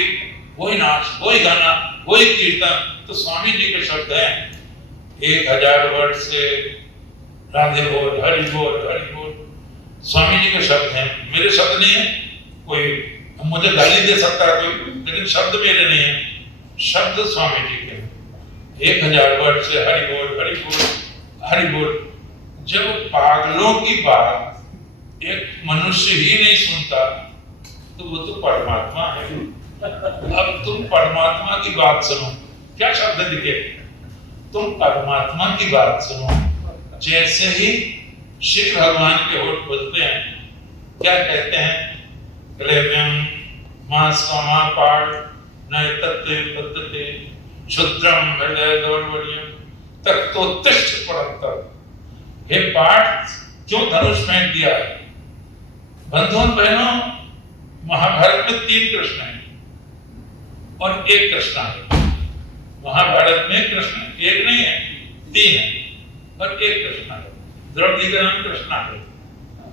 वही नाच, वही गाना, वही कीर्तन। तो स्वामी जी के शब्द हैं, 1000 वर्ष से राधे बोल, हरि बोल, हरि बोल। स्वामी जी के शब्द हैं, मेरे शब्द नहीं है। कोई मुझे गाली दे सकता है कोई, लेकिन शब्द मेरे नहीं है, शब्द स्वामी जी के। 1000 वर्ष से हरि बोल, हरि बोल, हरि बोल। जब पागलों की बात एक मनुष्य ही नहीं सुनता तो वो तो परमात्मा है। अब तुम परमात्मा की बात सुनो, क्या शब्द लिखे, तुम परमात्मा की बात सुनो। जैसे ही शिव भगवान के होठ खुलते हैं, क्या कहते हैं, क्लेव्यम मास कामा पाठ नय तत्ते पद्धते क्षुद्रम हृदय दौर्बल्यम तत्तोत्तिष्ठ परंतर। हे पाठ, क्यों धनुष फेंक दिया? बंधुओं बहनों, महाभारत में 3 कृष्ण हैं और 1 कृष्ण है। महाभारत में कृष्ण एक नहीं है, 3 है और 1 कृष्ण है। द्रौपदी का नाम कृष्ण है,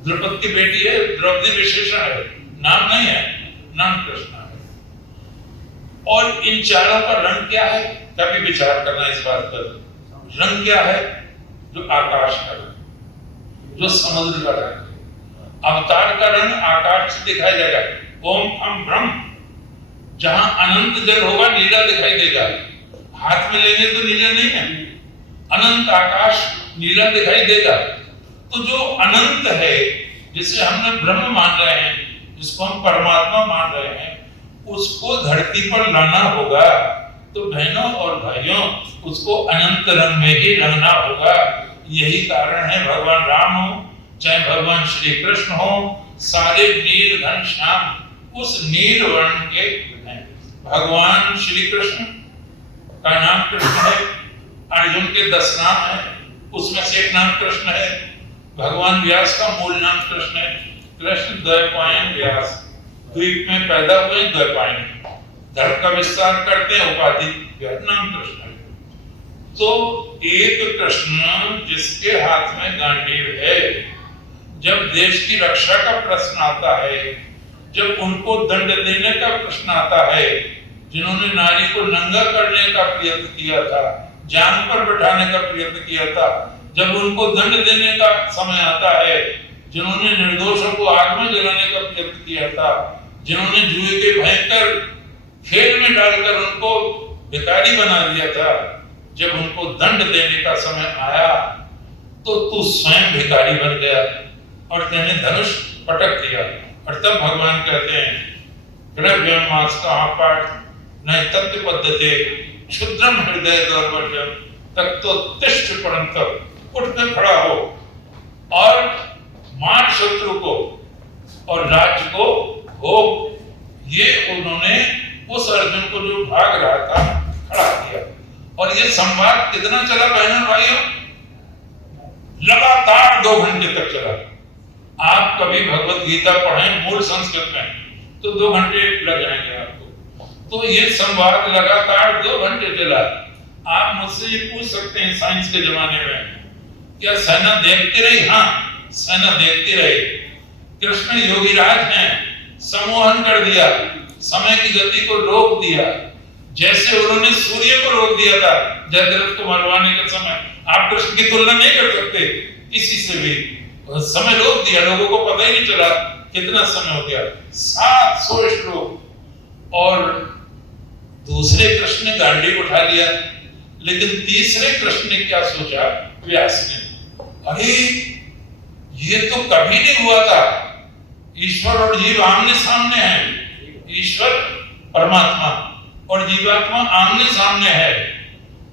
द्रौपदी की बेटी है, द्रौपदी विशेषण है, नाम नहीं है, नाम कृष्ण है। और इन चारों का रंग क्या है, कभी विचार करना इस बात पर। रंग क्या है? जो आकाश का रंग, जो समुद्र का रंग। अवतार का रंग आकाश से दिखाई देगा, ओम हम ब्रह्म। जहां अनंत जल होगा नीला दिखाई देगा, हाथ में लेंगे तो नीला नहीं है, अनंत आकाश नीला दिखाई देगा। तो जो अनंत है, जिसे हमने ब्रह्म मान रहे हैं, जिसको हम परमात्मा मान रहे हैं, उसको धरती पर लाना होगा। तो बहनों और भाइयों, उसको अनंत रंग में ही रंगना होगा। यही कारण है भगवान राम हो चाहे भगवान श्री कृष्ण हो, सारे नील घन श्याम उस नील वर्ण के हैं। भगवान श्री कृष्ण का नाम कृष्ण है, अर्जुन के 10 नाम है, उसमें से एक नाम कृष्ण है। भगवान व्यास का मूल नाम कृष्ण है, कृष्ण द्वैपायन व्यास। द्वीप में पैदा हुए द्वैपायन, धर्म का विस्तार करते हैं, उपाधि नाम कृष्ण है। तो एक कृष्ण जिसके हाथ में गांडीव है, जब देश की रक्षा का प्रश्न आता है, जब उनको दंड देने का प्रश्न आता है, जिन्होंने नारी को नंगा करने का प्रयत्न किया था, जान पर बैठाने का प्रयत्न किया था, जब उनको दंड देने का समय आता है, जिन्होंने निर्दोषों को आग में जलाने का प्रयत्न किया था, जिन्होंने जुए के भयंकर खेल में डालकर उनको भिखारी बना दिया था, जब उनको दंड देने का समय आया तो तू स्वयं भिखारी बन गया और तेने धनुष पटक दिया। और तब भगवान कहते हैं, क्लेव्यम मास कामा पाठ नय तत्ते पद्धते क्षुद्रम हृदय दौर्बल्यम तत्तोत्तिष्ठ परंतर। उठ के खड़ा हो और मार शत्रु को और राज्य को भोग। ये उन्होंने उस अर्जुन को जो भाग रहा था खड़ा किया। और ये संवाद कितना चला बहनों भाइयों? लगातार 2 घंटे तक चला। आप कभी भगवत गीता पढ़ें मूल संस्कृत में तो 2 घंटे लग जाएंगे आपको। तो ये संवाद लगातार 2 घंटे चला। आप मुझसे ये पूछ सकते हैं, साइंस के जमाने में क्या सेना देखती रही? हाँ, सेना देखती रही। कृष्ण योगीराज ने सम्मोहन कर दिया, समय की गति को रोक दिया, जैसे उन्होंने सूर्य को रोक दिया था जयद्रथ को मरवाने के समय। आप कृष्ण की तुलना नहीं कर सकते किसी से भी। समय रोक दिया, लोगों को पता ही नहीं चला कितना समय हो गया। 700 श्लोक। और दूसरे कृष्ण ने गांडीव उठा लिया, लेकिन तीसरे कृष्ण ने क्या सोचा? व्यास ने, अरे ये तो कभी नहीं हुआ था। ईश्वर और जीव आमने सामने हैं, ईश्वर परमात्मा और जीवात्मा आमने सामने है,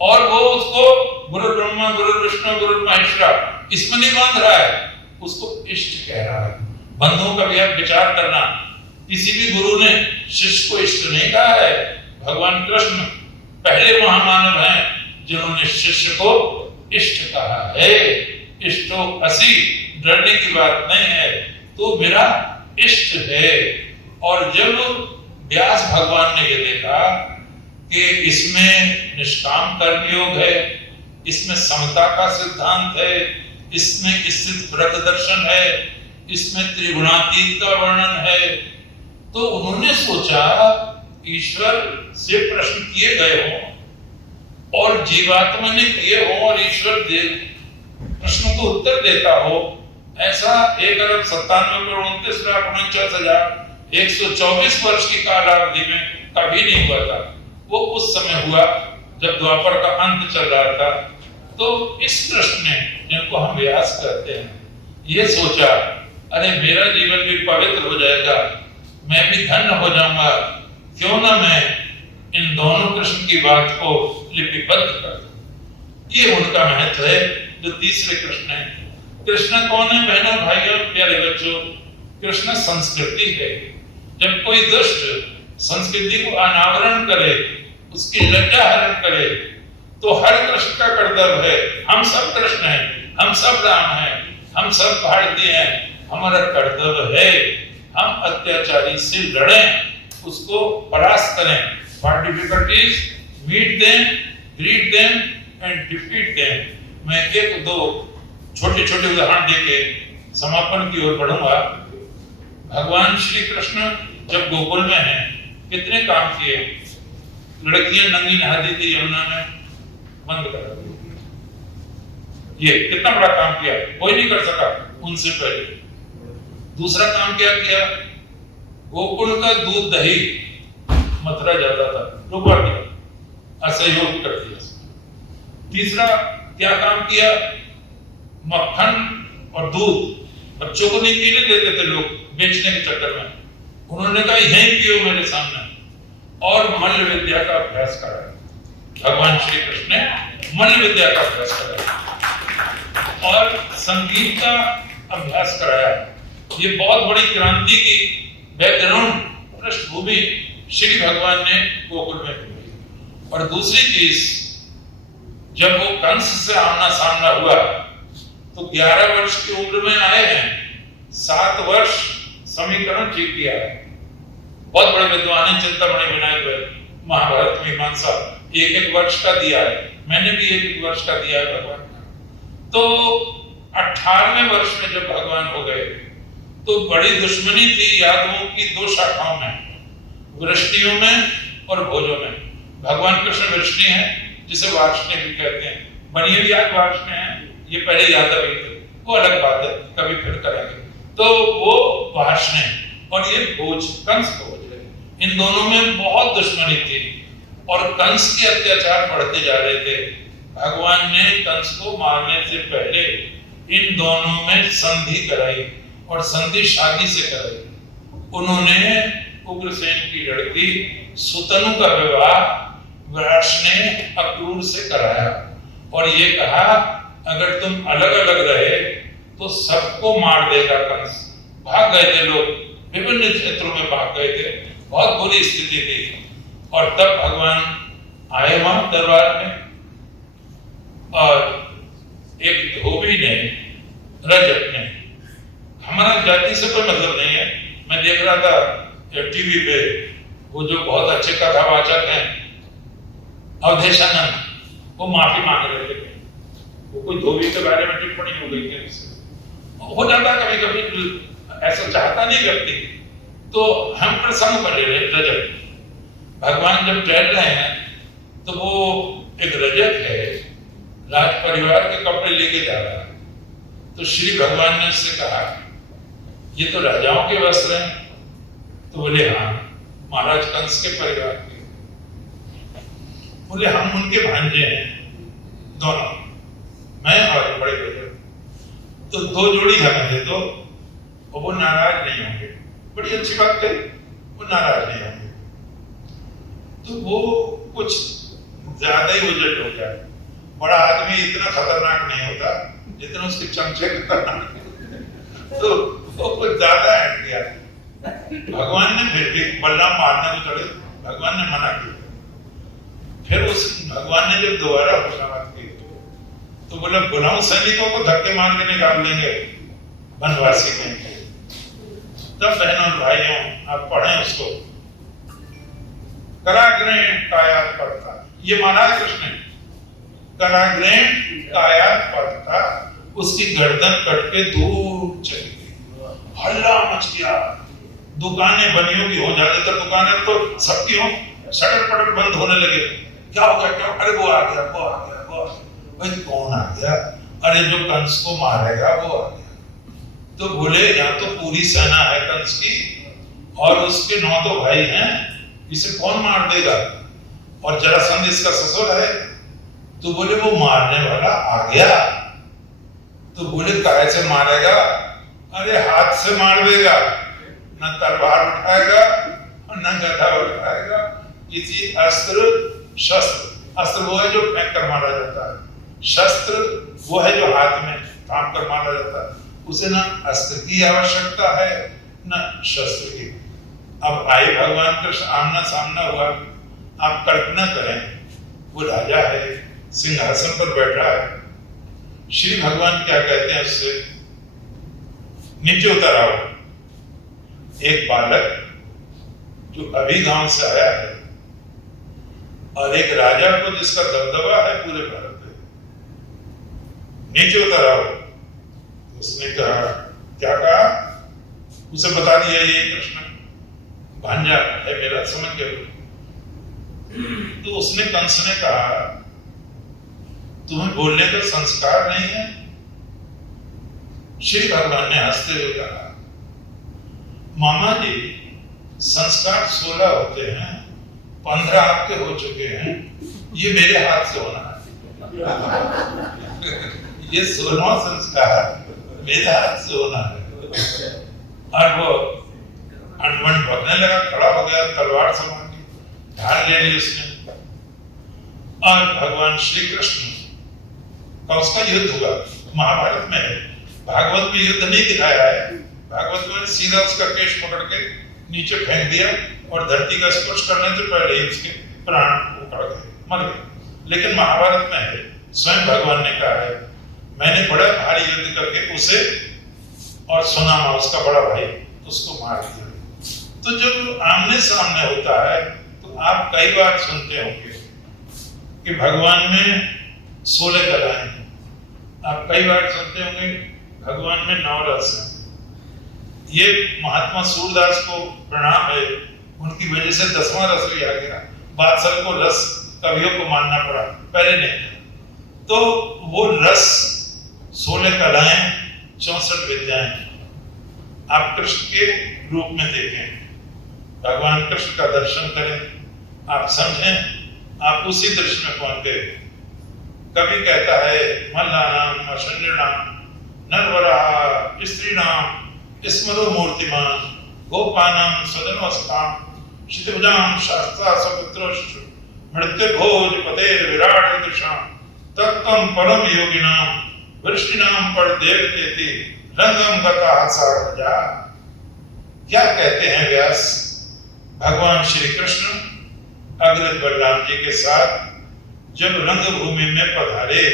और वो उसको गुरु ब्रह्मा गुरु विष्णु गुरु महेश्वर इसमें नहीं बांध रहा है, उसको इष्ट कह रहा है। बंधुओं का भी आप विचार करना, किसी भी गुरु ने शिष्य को इष्ट नहीं कहा है। भगवान कृष्ण पहले महामानव हैं जिन्होंने शिष्य को इष्ट कहा है। इष्टो असि, डरने की बात नहीं है, तो मेरा इष्ट है। और जब व्यास भगवान ने ये देखा कि इसमें निष्काम कर्मयोग है, इसमें समता का सिद्धांत है, इसमें स्थित व्रत दर्शन है, इसमें त्रिगुणातीत का वर्णन है, तो उन्होंने सोचा ईश्वर से प्रश्न किए गए हों और जीवात्मा ने किए हों और ईश्वर प्रश्न को उत्तर देता हो, ऐसा 1,97,29,49,124 वर्ष की कालावधि में कभी नहीं हुआ था। वो उस समय हुआ जब द्वापर का अंत चल रहा था। तो इस कृष्ण ने, जिनको हम व्यास कहते हैं, ये सोचा अरे मेरा जीवन भी पवित्र हो जाएगा, मैं भी धन्य हो जाऊंगा, क्यों ना मैं इन दोनों कृष्ण की बात को लिपिबद्ध कर दूं। ये उनका महत्व है जो तीसरे कृष्ण है। कृष्ण कौन है बहनों भाइयों प्यारे बच्चों? कृष्ण संस्कृति है। जब कोई दुष्ट संस्कृति को अनावरण करे, उसकी लज्जा हरण करे, तो हर कृष्ण का कर्तव्य है, हम सब कृष्ण हैं, हम सब राम हैं, हम सब भारतीय हैं, हमारा कर्तव्य है हम अत्याचारी से लड़ें, उसको परास्त करें। What difficulties? Meet them, greet them and defeat them. मैं एक दो छोटे छोटे उदाहरण देके समापन की ओर बढ़ूंगा। भगवान श्री कृष्ण जब गोकुल में हैं, कितने काम किए। लड़कियां नंगी नहाती थी यमुना में, बंद कर दिया। ये कितना बड़ा काम किया, कोई नहीं कर सका उनसे पहले। दूसरा काम क्या किया? गोकुल का दूध दही मथुरा जाता था, रुकवा दिया, असहयोग कर दिया। तीसरा क्या काम किया? मक्खन और दूध बच्चों को नहीं पीने देते थे लोग बेचने के चक्कर में, उन्होंने कहा यहीं पियो मेरे सामने, और मल्ल विद्या का अभ्यास कराया। भगवान श्री कृष्ण ने मल्ल विद्या का अभ्यास कराया और संगीत का अभ्यास कराया। ये बहुत बड़ी क्रांति की बैकग्राउंड पृष्ठभूमि श्री भगवान ने गोकुल में दी। और दूसरी चीज, जब वो कंस से आमना सामना हुआ तो 11 वर्ष की उम्र में आए हैं, 7 वर्ष समीकरण ठीक किया है। बहुत बड़े विद्वान हैं, चिंतामणि विनायक हुए, महाभारत मीमांसा 1-1 वर्ष का दिया है, मैंने भी 1-1 वर्ष का दिया है भगवान का। तो 18वें वर्ष में जब भगवान हो गए तो बड़ी दुश्मनी थी यादवों की 2 शाखाओं में, वृष्णियों में और भोजों में। भगवान कृष्ण वृष्णि हैं, जिसे वार्ष्णेय भी कहते हैं, बनी हुई याद वार्ष्णेय हैं, ये पहले यादव ही थे, वो अलग बात है, कभी फिर करेंगे। तो वो वार्ष्णेय और ये भोज, कंस भोज है, इन दोनों में बहुत दुश्मनी थी और कंस के अत्याचार बढ़ते जा रहे थे। भगवान ने कंस को मारने से पहले इन दोनों में संधि कराई और संधि शादी से कराई। उन्होंने उग्रसेन की लड़की सुतनु का विवाह वृषने अक्रूर से कराया और ये कहा अगर तुम अलग अलग रहे तो सबको मार देगा कंस। भाग गए थे लोग, विभिन्न क्षेत्रों में भाग गए थे, बहुत बुरी स्थिति थी। और तब भगवान आए वहां दरबार में और एक धोबी ने, रजक ने, हमारा जाति से कोई मतलब नहीं है, मैं देख रहा था टीवी पे वो जो बहुत अच्छे कथावाचक हैं अवधेशानंद, वो माफी मांग रहे थे। वो कोई धोबी के बारे में टिप्पणी हो गई थी उससे। हो जाता कभी कभी, ऐसा चाहता नहीं व्यक्ति, तो हम प्रसंग बने रहे। रजक भगवान जब टहल रहे हैं तो वो एक रजक है, राज परिवार के कपड़े लेके जा रहा है, तो श्री भगवान ने उससे कहा ये तो राजाओं के वस्त्र हैं। तो बोले हाँ, महाराज कंस के परिवार के। बोले हम उनके भांजे हैं दोनों, मैं और बड़े बेटे, तो 2 जोड़ी हमें दे दो और वो नाराज नहीं होंगे। बड़ी अच्छी बात कही, वो नाराज नहीं होंगे। तो वो कुछ ज्यादा ही उजट हो गया। बड़ा आदमी इतना खतरनाक नहीं होता जितना उसके चमचे खतरनाक। तो वो कुछ ज्यादा हट गया। भगवान ने फिर भी बलराम मारने को चढ़े, भगवान ने मना किया। फिर उस भगवान ने जब दोबारा मुलाकात की तो बोला बुलाऊं सैनिकों को धक्के मार के निकाल देंगे वनवासी कहेंगे। तब बहनों और भाइयों आप पढ़ें उसको, कराग्रेण कायात पड़ता, ये माना है कृष्ण ने, कराग्रेण कायात पड़ता, उसकी गर्दन कट के दूर चली गई। हल्ला मच गया, दुकानें बनी होगी, हो ज्यादातर दुकानें तो सबकी हो, शटर पटर बंद होने लगे। क्या हो गया, क्या? अरे वो आ गया, वो आ गया, वो आ गया। भाई कौन आ गया? अरे जो कंस को मारेगा वो आ गया। तो बोले यहाँ तो पूरी सेना है कंस की और उसके 9 तो भाई हैं, इसे कौन मार देगा? और जरासंध इसका ससुर है। तो बोले वो मारने वाला आ गया। तो बोले काहे से मारेगा? अरे हाथ से मार देगा, न तलवार उठाएगा और न गदा उठाएगा। किसी अस्त्र शस्त्र, अस्त्र वो है जो फेंक कर मारा जाता है, शस्त्र वो है जो हाथ में थाम कर मारा जाता है। उसे ना अस्त्र की आवश्यकता है न शस्त्र की। अब आए भगवान कृष्ण, आमना सामना हुआ। आप कल्पना करें, वो राजा है, सिंहासन पर बैठा है। श्री भगवान क्या कहते हैं उससे, नीचे उतर आओ। एक बालक जो अभी गांव से आया है और एक राजा को जिसका दबदबा है पूरे भारत में, नीचे उतर आओ। उसने कहा, क्या कहा? उसे बता दिया ये कृष्ण भांजा है मेरा, समझ गए। तो उसने कंस ने कहा, तुम्हें बोलने का संस्कार नहीं है? श्री भगवान ने हंसते हुए कहा, मामा जी संस्कार 16 होते हैं, 15 आपके हो चुके हैं, ये मेरे हाथ से होना है। ये 16वां संस्कार मेरे हाथ से होना है। और वो अनबन भगने लगा, खड़ा हो गया, तलवार संभाल ली, ढाल ले ली उसने। और भगवान श्री कृष्ण का उसका युद्ध हुआ। महाभारत में है, भागवत में युद्ध नहीं दिखाया है। भागवत में सीधा उसका केश पकड़ के नीचे फेंक दिया और धरती का स्पर्श करने से पहले ही उसके प्राण उखड़ गए, मर गए। लेकिन महाभारत में है, स्वयं भगवान ने कहा है, मैंने बड़ा भारी युद्ध करके उसे और सुनामा उसका बड़ा भाई उसको मार दिया। तो जब आमने सामने होता है तो आप कई बार सुनते होंगे कि भगवान में 16 कलाएं हैं। आप कई बार सुनते होंगे भगवान में 9 रस हैं। ये महात्मा सूरदास को प्रणाम है, उनकी वजह से 10वां रस लिया गया। बादशाह को रस कवियों को मानना पड़ा, पहले नहीं। तो वो रस 16 कलाएं, 64 विद्याएं आप कृष्ण के रूप में देखें। भगवान कृष्ण का दर्शन करें, आप समझें, आप उसी दृश्य में पहुंच गए। कवि कहता है, मल्लानाम अशन्यनाम नरवरा स्त्रीणाम स्मरो मूर्तिमान गोपानाम सदनवस्ताम शितुजाम शास्त्रा सपुत्रोश्च मृत्य भोज पतेर विराट दृशाम तत्त्वम परम योगिनाम वृष्टिनाम पर देवतेति रंगम गता सारजा। क्या कहते हैं व्यास? भगवान श्री कृष्ण अग्रज बलराम जी के साथ जब रंगभूमि में पधारे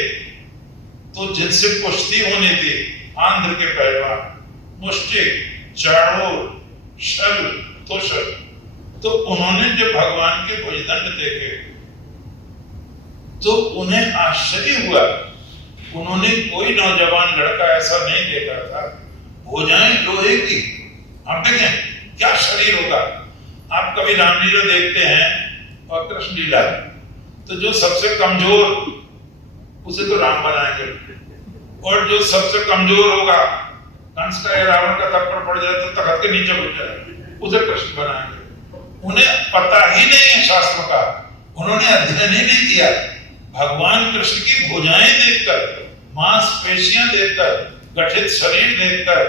तो जिनसे कुश्ती होनी थी, आंध्र के पहलवान मुष्टिक, चाणूर, शल, तोषक, तो उन्होंने जब भगवान के भुजदंड देखे तो उन्हें आश्चर्य हुआ। उन्होंने कोई नौजवान लड़का ऐसा नहीं देखा था। भुजाएं लोहे की, हम देखें क्या शरीर होगा। आप कभी रामलीला देखते हैं और कृष्ण लीला, तो जो सबसे कमजोर उसे तो राम बनाएंगे, और जो सबसे कमजोर होगा, कंस का या रावण का थप्पड़ पड़ जाए तो तख्त के नीचे घुस जाए, उसे कृष्ण बनाएंगे। उन्हें पता ही नहीं है शास्त्र का, उन्होंने अध्ययन ही नहीं किया। भगवान कृष्ण की भुजाएं देखकर, मांसपेशियां देखकर, गठित शरीर देखकर,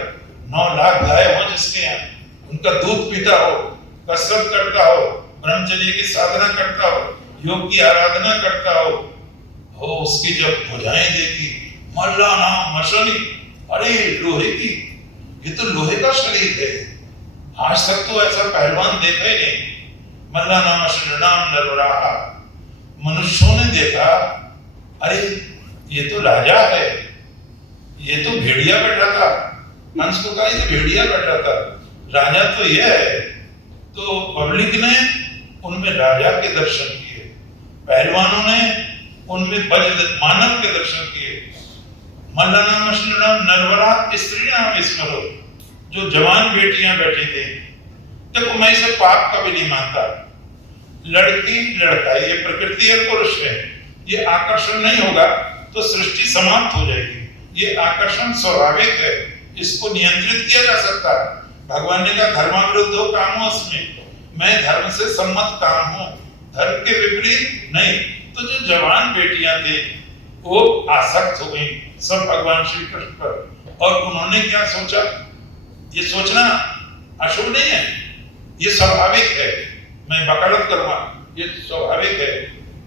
9 लाख गाय हो जिसके यहाँ, उनका दूध पीता हो, कसरत करता हो, ब्रह्मचर्य की साधना करता हो, योग की आराधना करता हो, उसकी जब भुजाएं देखी, मल्ला नाम मशनी, अरे लोहे की, ये तो लोहे का शरीर है। आज तक तो ऐसा पहलवान देखा ही नहीं। मल्ला नाम मशनाम नरवरा। मनुष्यों ने देखा, अरे ये तो राजा है, ये तो भेड़िया बैठा था। कंस को कहा ये तो भेड़िया बैठा था, राजा तो ये है। तो पब्लिक ने उनमें राजा के दर्शन किए, पहलवानों ने उनमें मानव के दर्शन किए। मल्लानाम अश्नाम नरवरा स्त्रीणाम स्मरो, जो जवान बेटियां बैठी थी। देखो मैं इसे पाप कभी नहीं मानता। लड़की लड़का ये प्रकृति है, पुरुष है, ये आकर्षण नहीं होगा तो सृष्टि समाप्त हो जाएगी। ये आकर्षण स्वाभाविक है, इसको नियंत्रित किया जा सकता है। भगवान ने कहा धर्माविरुद्धो कामोऽस्मि, मैं धर्म से सम्मत काम हूं, धर्म के विपरीत नहीं। तो जो जवान बेटियां थी वो आसक्त हो गई सब भगवान श्री कृष्ण पर, और उन्होंने क्या सोचा, ये सोचना अशुभ नहीं है, ये स्वाभाविक है। मैं वकालत करूंगा, ये स्वाभाविक है।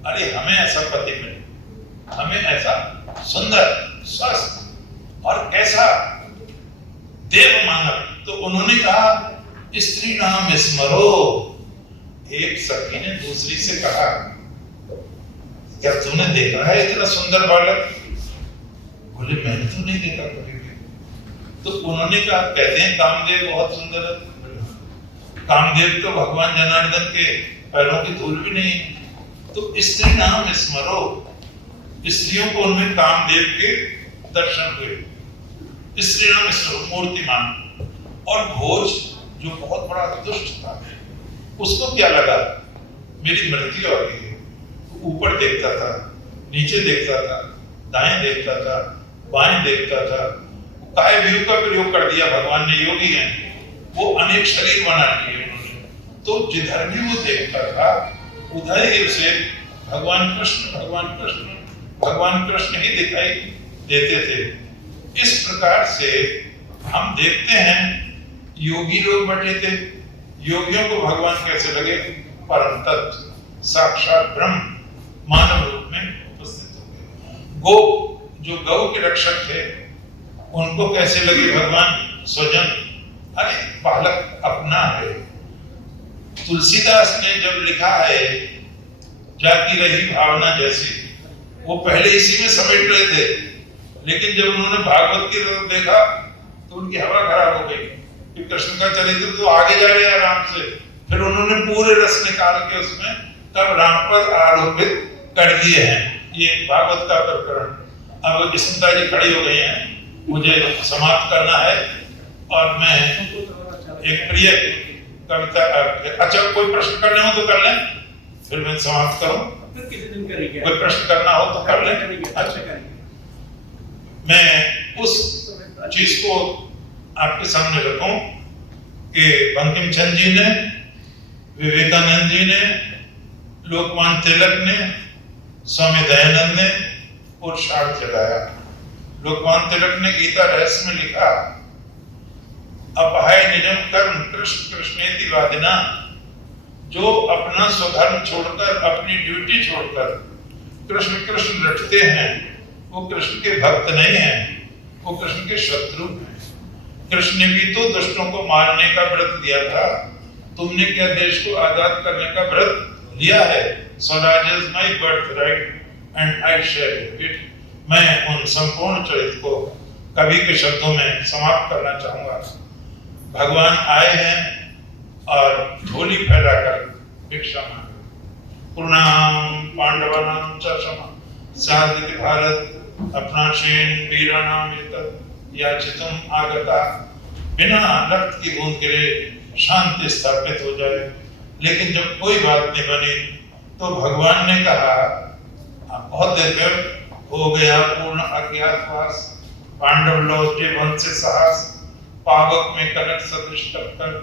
अरे हमें ऐसा पति मिले, हमें ऐसा सुंदर, स्वस्थ और कैसा देव मानव। तो उन्होंने कहा स्त्री नाम स्मरो। एक सखी ने दूसरी से कहा, क्या तूने देखा है इतना सुंदर बालक? बोले मैंने तो नहीं देखा कभी भी। तो उन्होंने कहा, कहते हैं कामदेव बहुत सुंदर है। कामदेव तो भगवान जनार्दन के पैरों की धूल भी नहीं है। तो स्त्री नाम स्मरो, स्त्रियों को उनमें कामदेव के दर्शन हुए। स्त्री नाम स्मरो, मूर्तिमान। और भोज जो बहुत बड़ा दुष्ट था, उसको क्या लगा मेरी मृत्यु हो गई। ऊपर देखता था, नीचे देखता था, दाएं देखता था, बाएं देखता था। काय व्यू का प्रयोग कर दिया भगवान ने, योगी हैं वो, अनेक शरीर बना लिए उन्होंने। तो जिधर भी वो देखता था उधर ही उसे भगवान कृष्ण भगवान कृष्ण भगवान कृष्ण ही दिखाई देते थे। इस प्रकार से हम देखते हैं योगी लोग बैठे थे, योगियों को भगवान कैसे लगे? परम तत्व साक्षात ब्रह्म मानव रूप में उपस्थित हो गए। गो, जो गौ के रक्षक थे, उनको कैसे लगे भगवान? स्वजन। अरे बालक अपना है। तुलसीदास ने जब लिखा है जाती रही भावना जैसी, वो पहले इसी में समेट रहे थे, लेकिन जब उन्होंने भागवत की तरफ देखा तो उनकी हवा खराब हो गई कि कृष्ण का चरित्र तो आगे जा रहे हैं राम से। फिर उन्होंने पूरे रस निकाल के उसमें तब राम पर आरोपित कर दिए हैं। ये भागवत का प्रकरण। अब स्मिता जी खड़ी हो गई हैं, मुझे समाप्त करना है और मैं एक प्रिय कविता, अच्छा कोई प्रश्न करने हो तो कर लें, फिर मैं समाप्त करूं। किसी दिन करेंगे, कोई प्रश्न करना हो तो कर लें। अच्छा, मैं उस चीज को आपके सामने रखूं कि बंकिम चंद्र जी ने, विवेकानंद जी ने, लोकमान्य तिलक ने, स्वामी दयानंद ने पुरुषार्थ जगाया। लोकमान्य तिलक ने गीता रहस्य में लिखा, अपहाय निजम कर्म कृष्ण कृष्णेति वादिना। जो अपना स्वधर्म छोड़कर, अपनी ड्यूटी छोड़कर कृष्ण कृष्ण रटते हैं, वो कृष्ण के भक्त नहीं हैं, वो कृष्ण के शत्रु हैं। कृष्ण ने भी तो दुष्टों को मारने का व्रत लिया था। तुमने क्या देश को आजाद करने का व्रत लिया है? Swaraj is my birthright and I share it. मैं उन संपूर्ण चरित्र को कवि के शब्दों में समाप्त करना चाहूंगा। भगवान आए हैं और झोली फैलाकर भिक्षा मांगे। पूर्णाम पांडवानाम च क्षमा साधित भारत अपना शेन वीरानाम एतत् याचितुम आगता। बिना रक्त की बूंद गिरे शांति स्थापित हो जाए। लेकिन जब कोई बात नहीं बनी तो भगवान ने कहा, आप बहुत देर हो गया पूर्ण अज्ञातवास, पांडव लौटे वन से साहस, पावक में कनक सदृश टक्कर,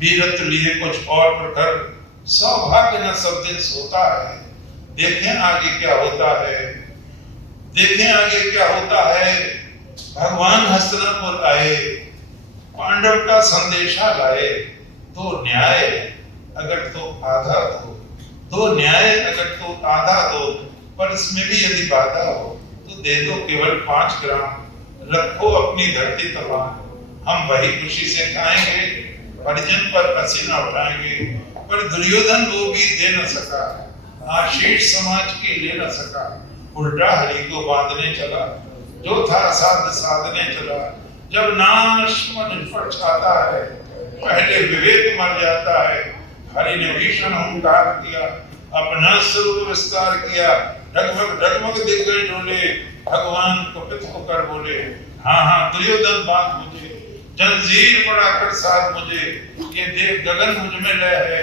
वीरत लिए कुछ और प्रखर, सौभाग्य न सब दिन सोता है। देखें आगे क्या होता है, देखें आगे क्या होता है। भगवान हस्तिनापुर आए, पांडव का संदेशा लाए। दो न्याय अगर तो आधा दो, दो न्याय अगर तो आधा दो, पर इसमें भी यदि बाधा हो तो दे दो केवल 5 ग्राम। रखो अपनी धरती तमाम, हम वही खुशी से खाएंगे, परिजन पर पसीना उठाएंगे। पर दुर्योधन वो भी दे न सका, आशीष समाज की ले न सका। उल्टा हरि को बांधने चला, जो था साध साधने चला। जब नाश मन पर छाता है, पहले विवेक मर जाता है। हरि ने भीषण हुंकार किया, अपना स्वरूप विस्तार किया। डगमग डगमग दिख गए डोले, भगवान कुपित होकर बोले, हाँ हाँ दुर्योधन बात मुझे, जंजीर पड़ा कर साथ मुझे। ये देव गगन मुझ में लय है,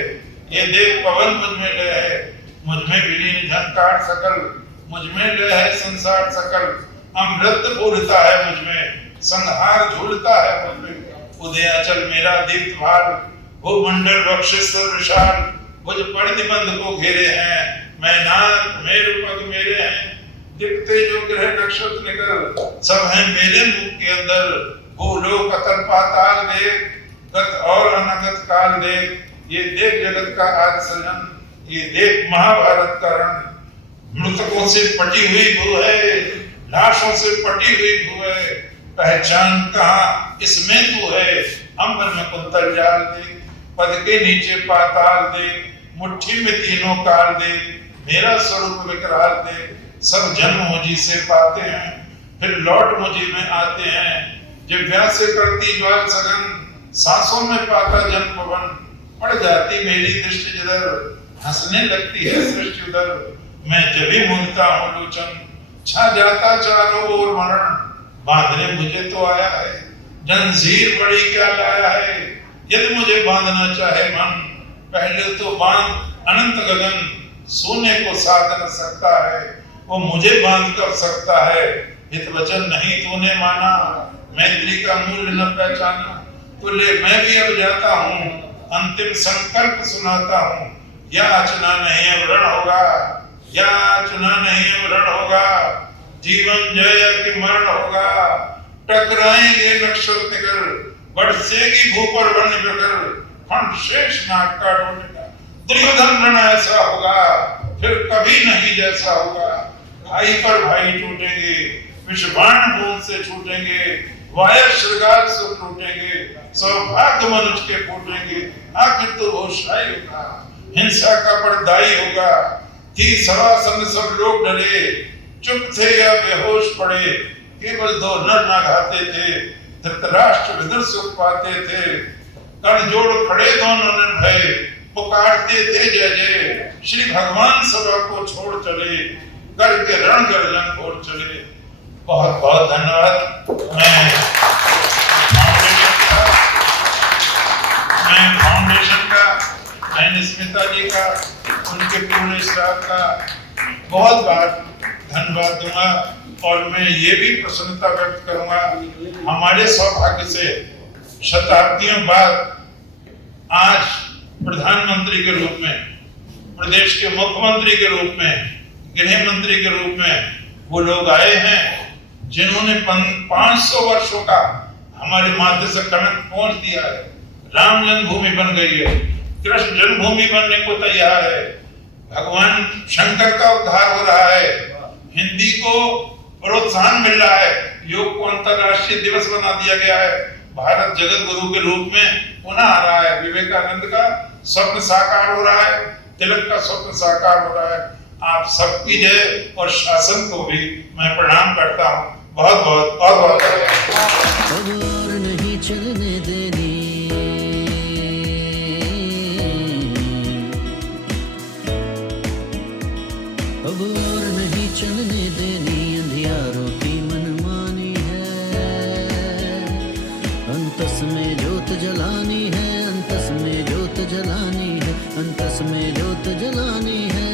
ये देव पवन मुझ में लय है। मुझ में विलीन झंकार सकल, मुझ में लय है संसार सकल। अमृत फूलता है मुझ में, संहार झूलता है मुझ में। उदयाचल मेरा दीप्त भार, वो मंडल बख्शिस्तर विशाल। मुझ परिनिबंध को घेरे हैं, मैं नाग मेरे पग मेरे हैं। दिखते जो ग्रह नक्षत्र निकल, सब हैं मेरे मुख के अंदर। भूलोक अतल पाताल देख, गत और अनगत काल देख, ये देख जगत का आदि सृजन, ये देख महाभारत का रण। मृतकों से पटी हुई भू है, लाशों से पटी हुई भू है, पहचान कहाँ इसमें तू है। अंबर में कुंतल जाल दे, पद के नीचे पाताल दे, मुट्ठी में तीनों काल दे, मेरा स्वरूप विकराल दे। सब जन्म मुझी से पाते हैं, फिर लौट मुझी में आते हैं। जिव्या से करती ज्वाल सघन, सांसों में पाता जन्म पवन। पड़ जाती मेरी दृष्टि जिधर, हंसने लगती है सृष्टि उधर। मैं जब भी मूंदता हूँ लोचन, छा जाता चारों ओर मरण। बांधने मुझे तो आया है, जंजीर बड़ी क्या लाया है। यदि मुझे बांधना चाहे मन, पहले तो बांध अनंत गगन। सोने को साध न सकता है, वो मुझे बांध कर सकता है। हित वचन नहीं तूने माना, मैत्री का मूल्य न पहचाना। तो ले मैं भी अब जाता हूँ, अंतिम संकल्प सुनाता हूँ। याचना नहीं अब रण होगा, याचना नहीं अब रण होगा। जीवन जय के मरण होगा, टकराएंगे नक्षत्र निकर। बरसेगी भू पर वन विकर, खंड शेष नाग का ढूंढेगा। दुर्योधन रण ऐसा होगा, फिर कभी नहीं जैसा होगा। भाई पर भाई टूटेंगे, विषबाण बूंद से छूटेंगे। वाया श्रृंगार से टूटेंगे, सौभाग्य मनुज के फूटेंगे। आखिर तो वो शाही होगा, हिंसा का पर्दाई होगा। थी सभा संग सब लोग डरे, चुप थे या बेहोश पड़े। केवल दो नर ना घाते थे, धृतराष्ट्र विदुर सुख पाते थे। कण जोड़ खड़े दोनों निर्भय, पुकारते थे जय जय। श्री भगवान सभा को छोड़ चले, करके रण गर्जन और चले। बहुत बहुत धन्यवाद। मैं फाउंडेशन का, मैं स्मिता जी का, उनके पूरे स्टाफ का बहुत बार धन्यवाद दूंगा। और मैं ये भी प्रसन्नता व्यक्त करूंगा, हमारे सौभाग्य से शताब्दियों बाद आज प्रधानमंत्री के रूप में, प्रदेश के मुख्यमंत्री के रूप में, गृह मंत्री के रूप में वो लोग आए हैं जिन्होंने 500 वर्षों का हमारे माथे से कणक पहुंच दिया है। राम जन्मभूमि बन गई है, कृष्ण जन्मभूमि बनने को तैयार है। भगवान शंकर का उद्धार हो रहा है, हिंदी को प्रोत्साहन मिल रहा है, योग को अंतरराष्ट्रीय दिवस बना दिया गया है। भारत जगत गुरु के रूप में पुनः आ रहा है। विवेकानंद का स्वप्न साकार हो रहा है, तिलक का स्वप्न साकार हो रहा है। आप सबकी जय और शासन को भी मैं प्रणाम करता हूँ। बहुत बहुत बहुत अब और नहीं चलने देनी, अब और नहीं चलने देनी अंधियारों की मनमानी है। अंतस में ज्योत जलानी है, अंतस में ज्योत जलानी है, अंतस में ज्योत जलानी है।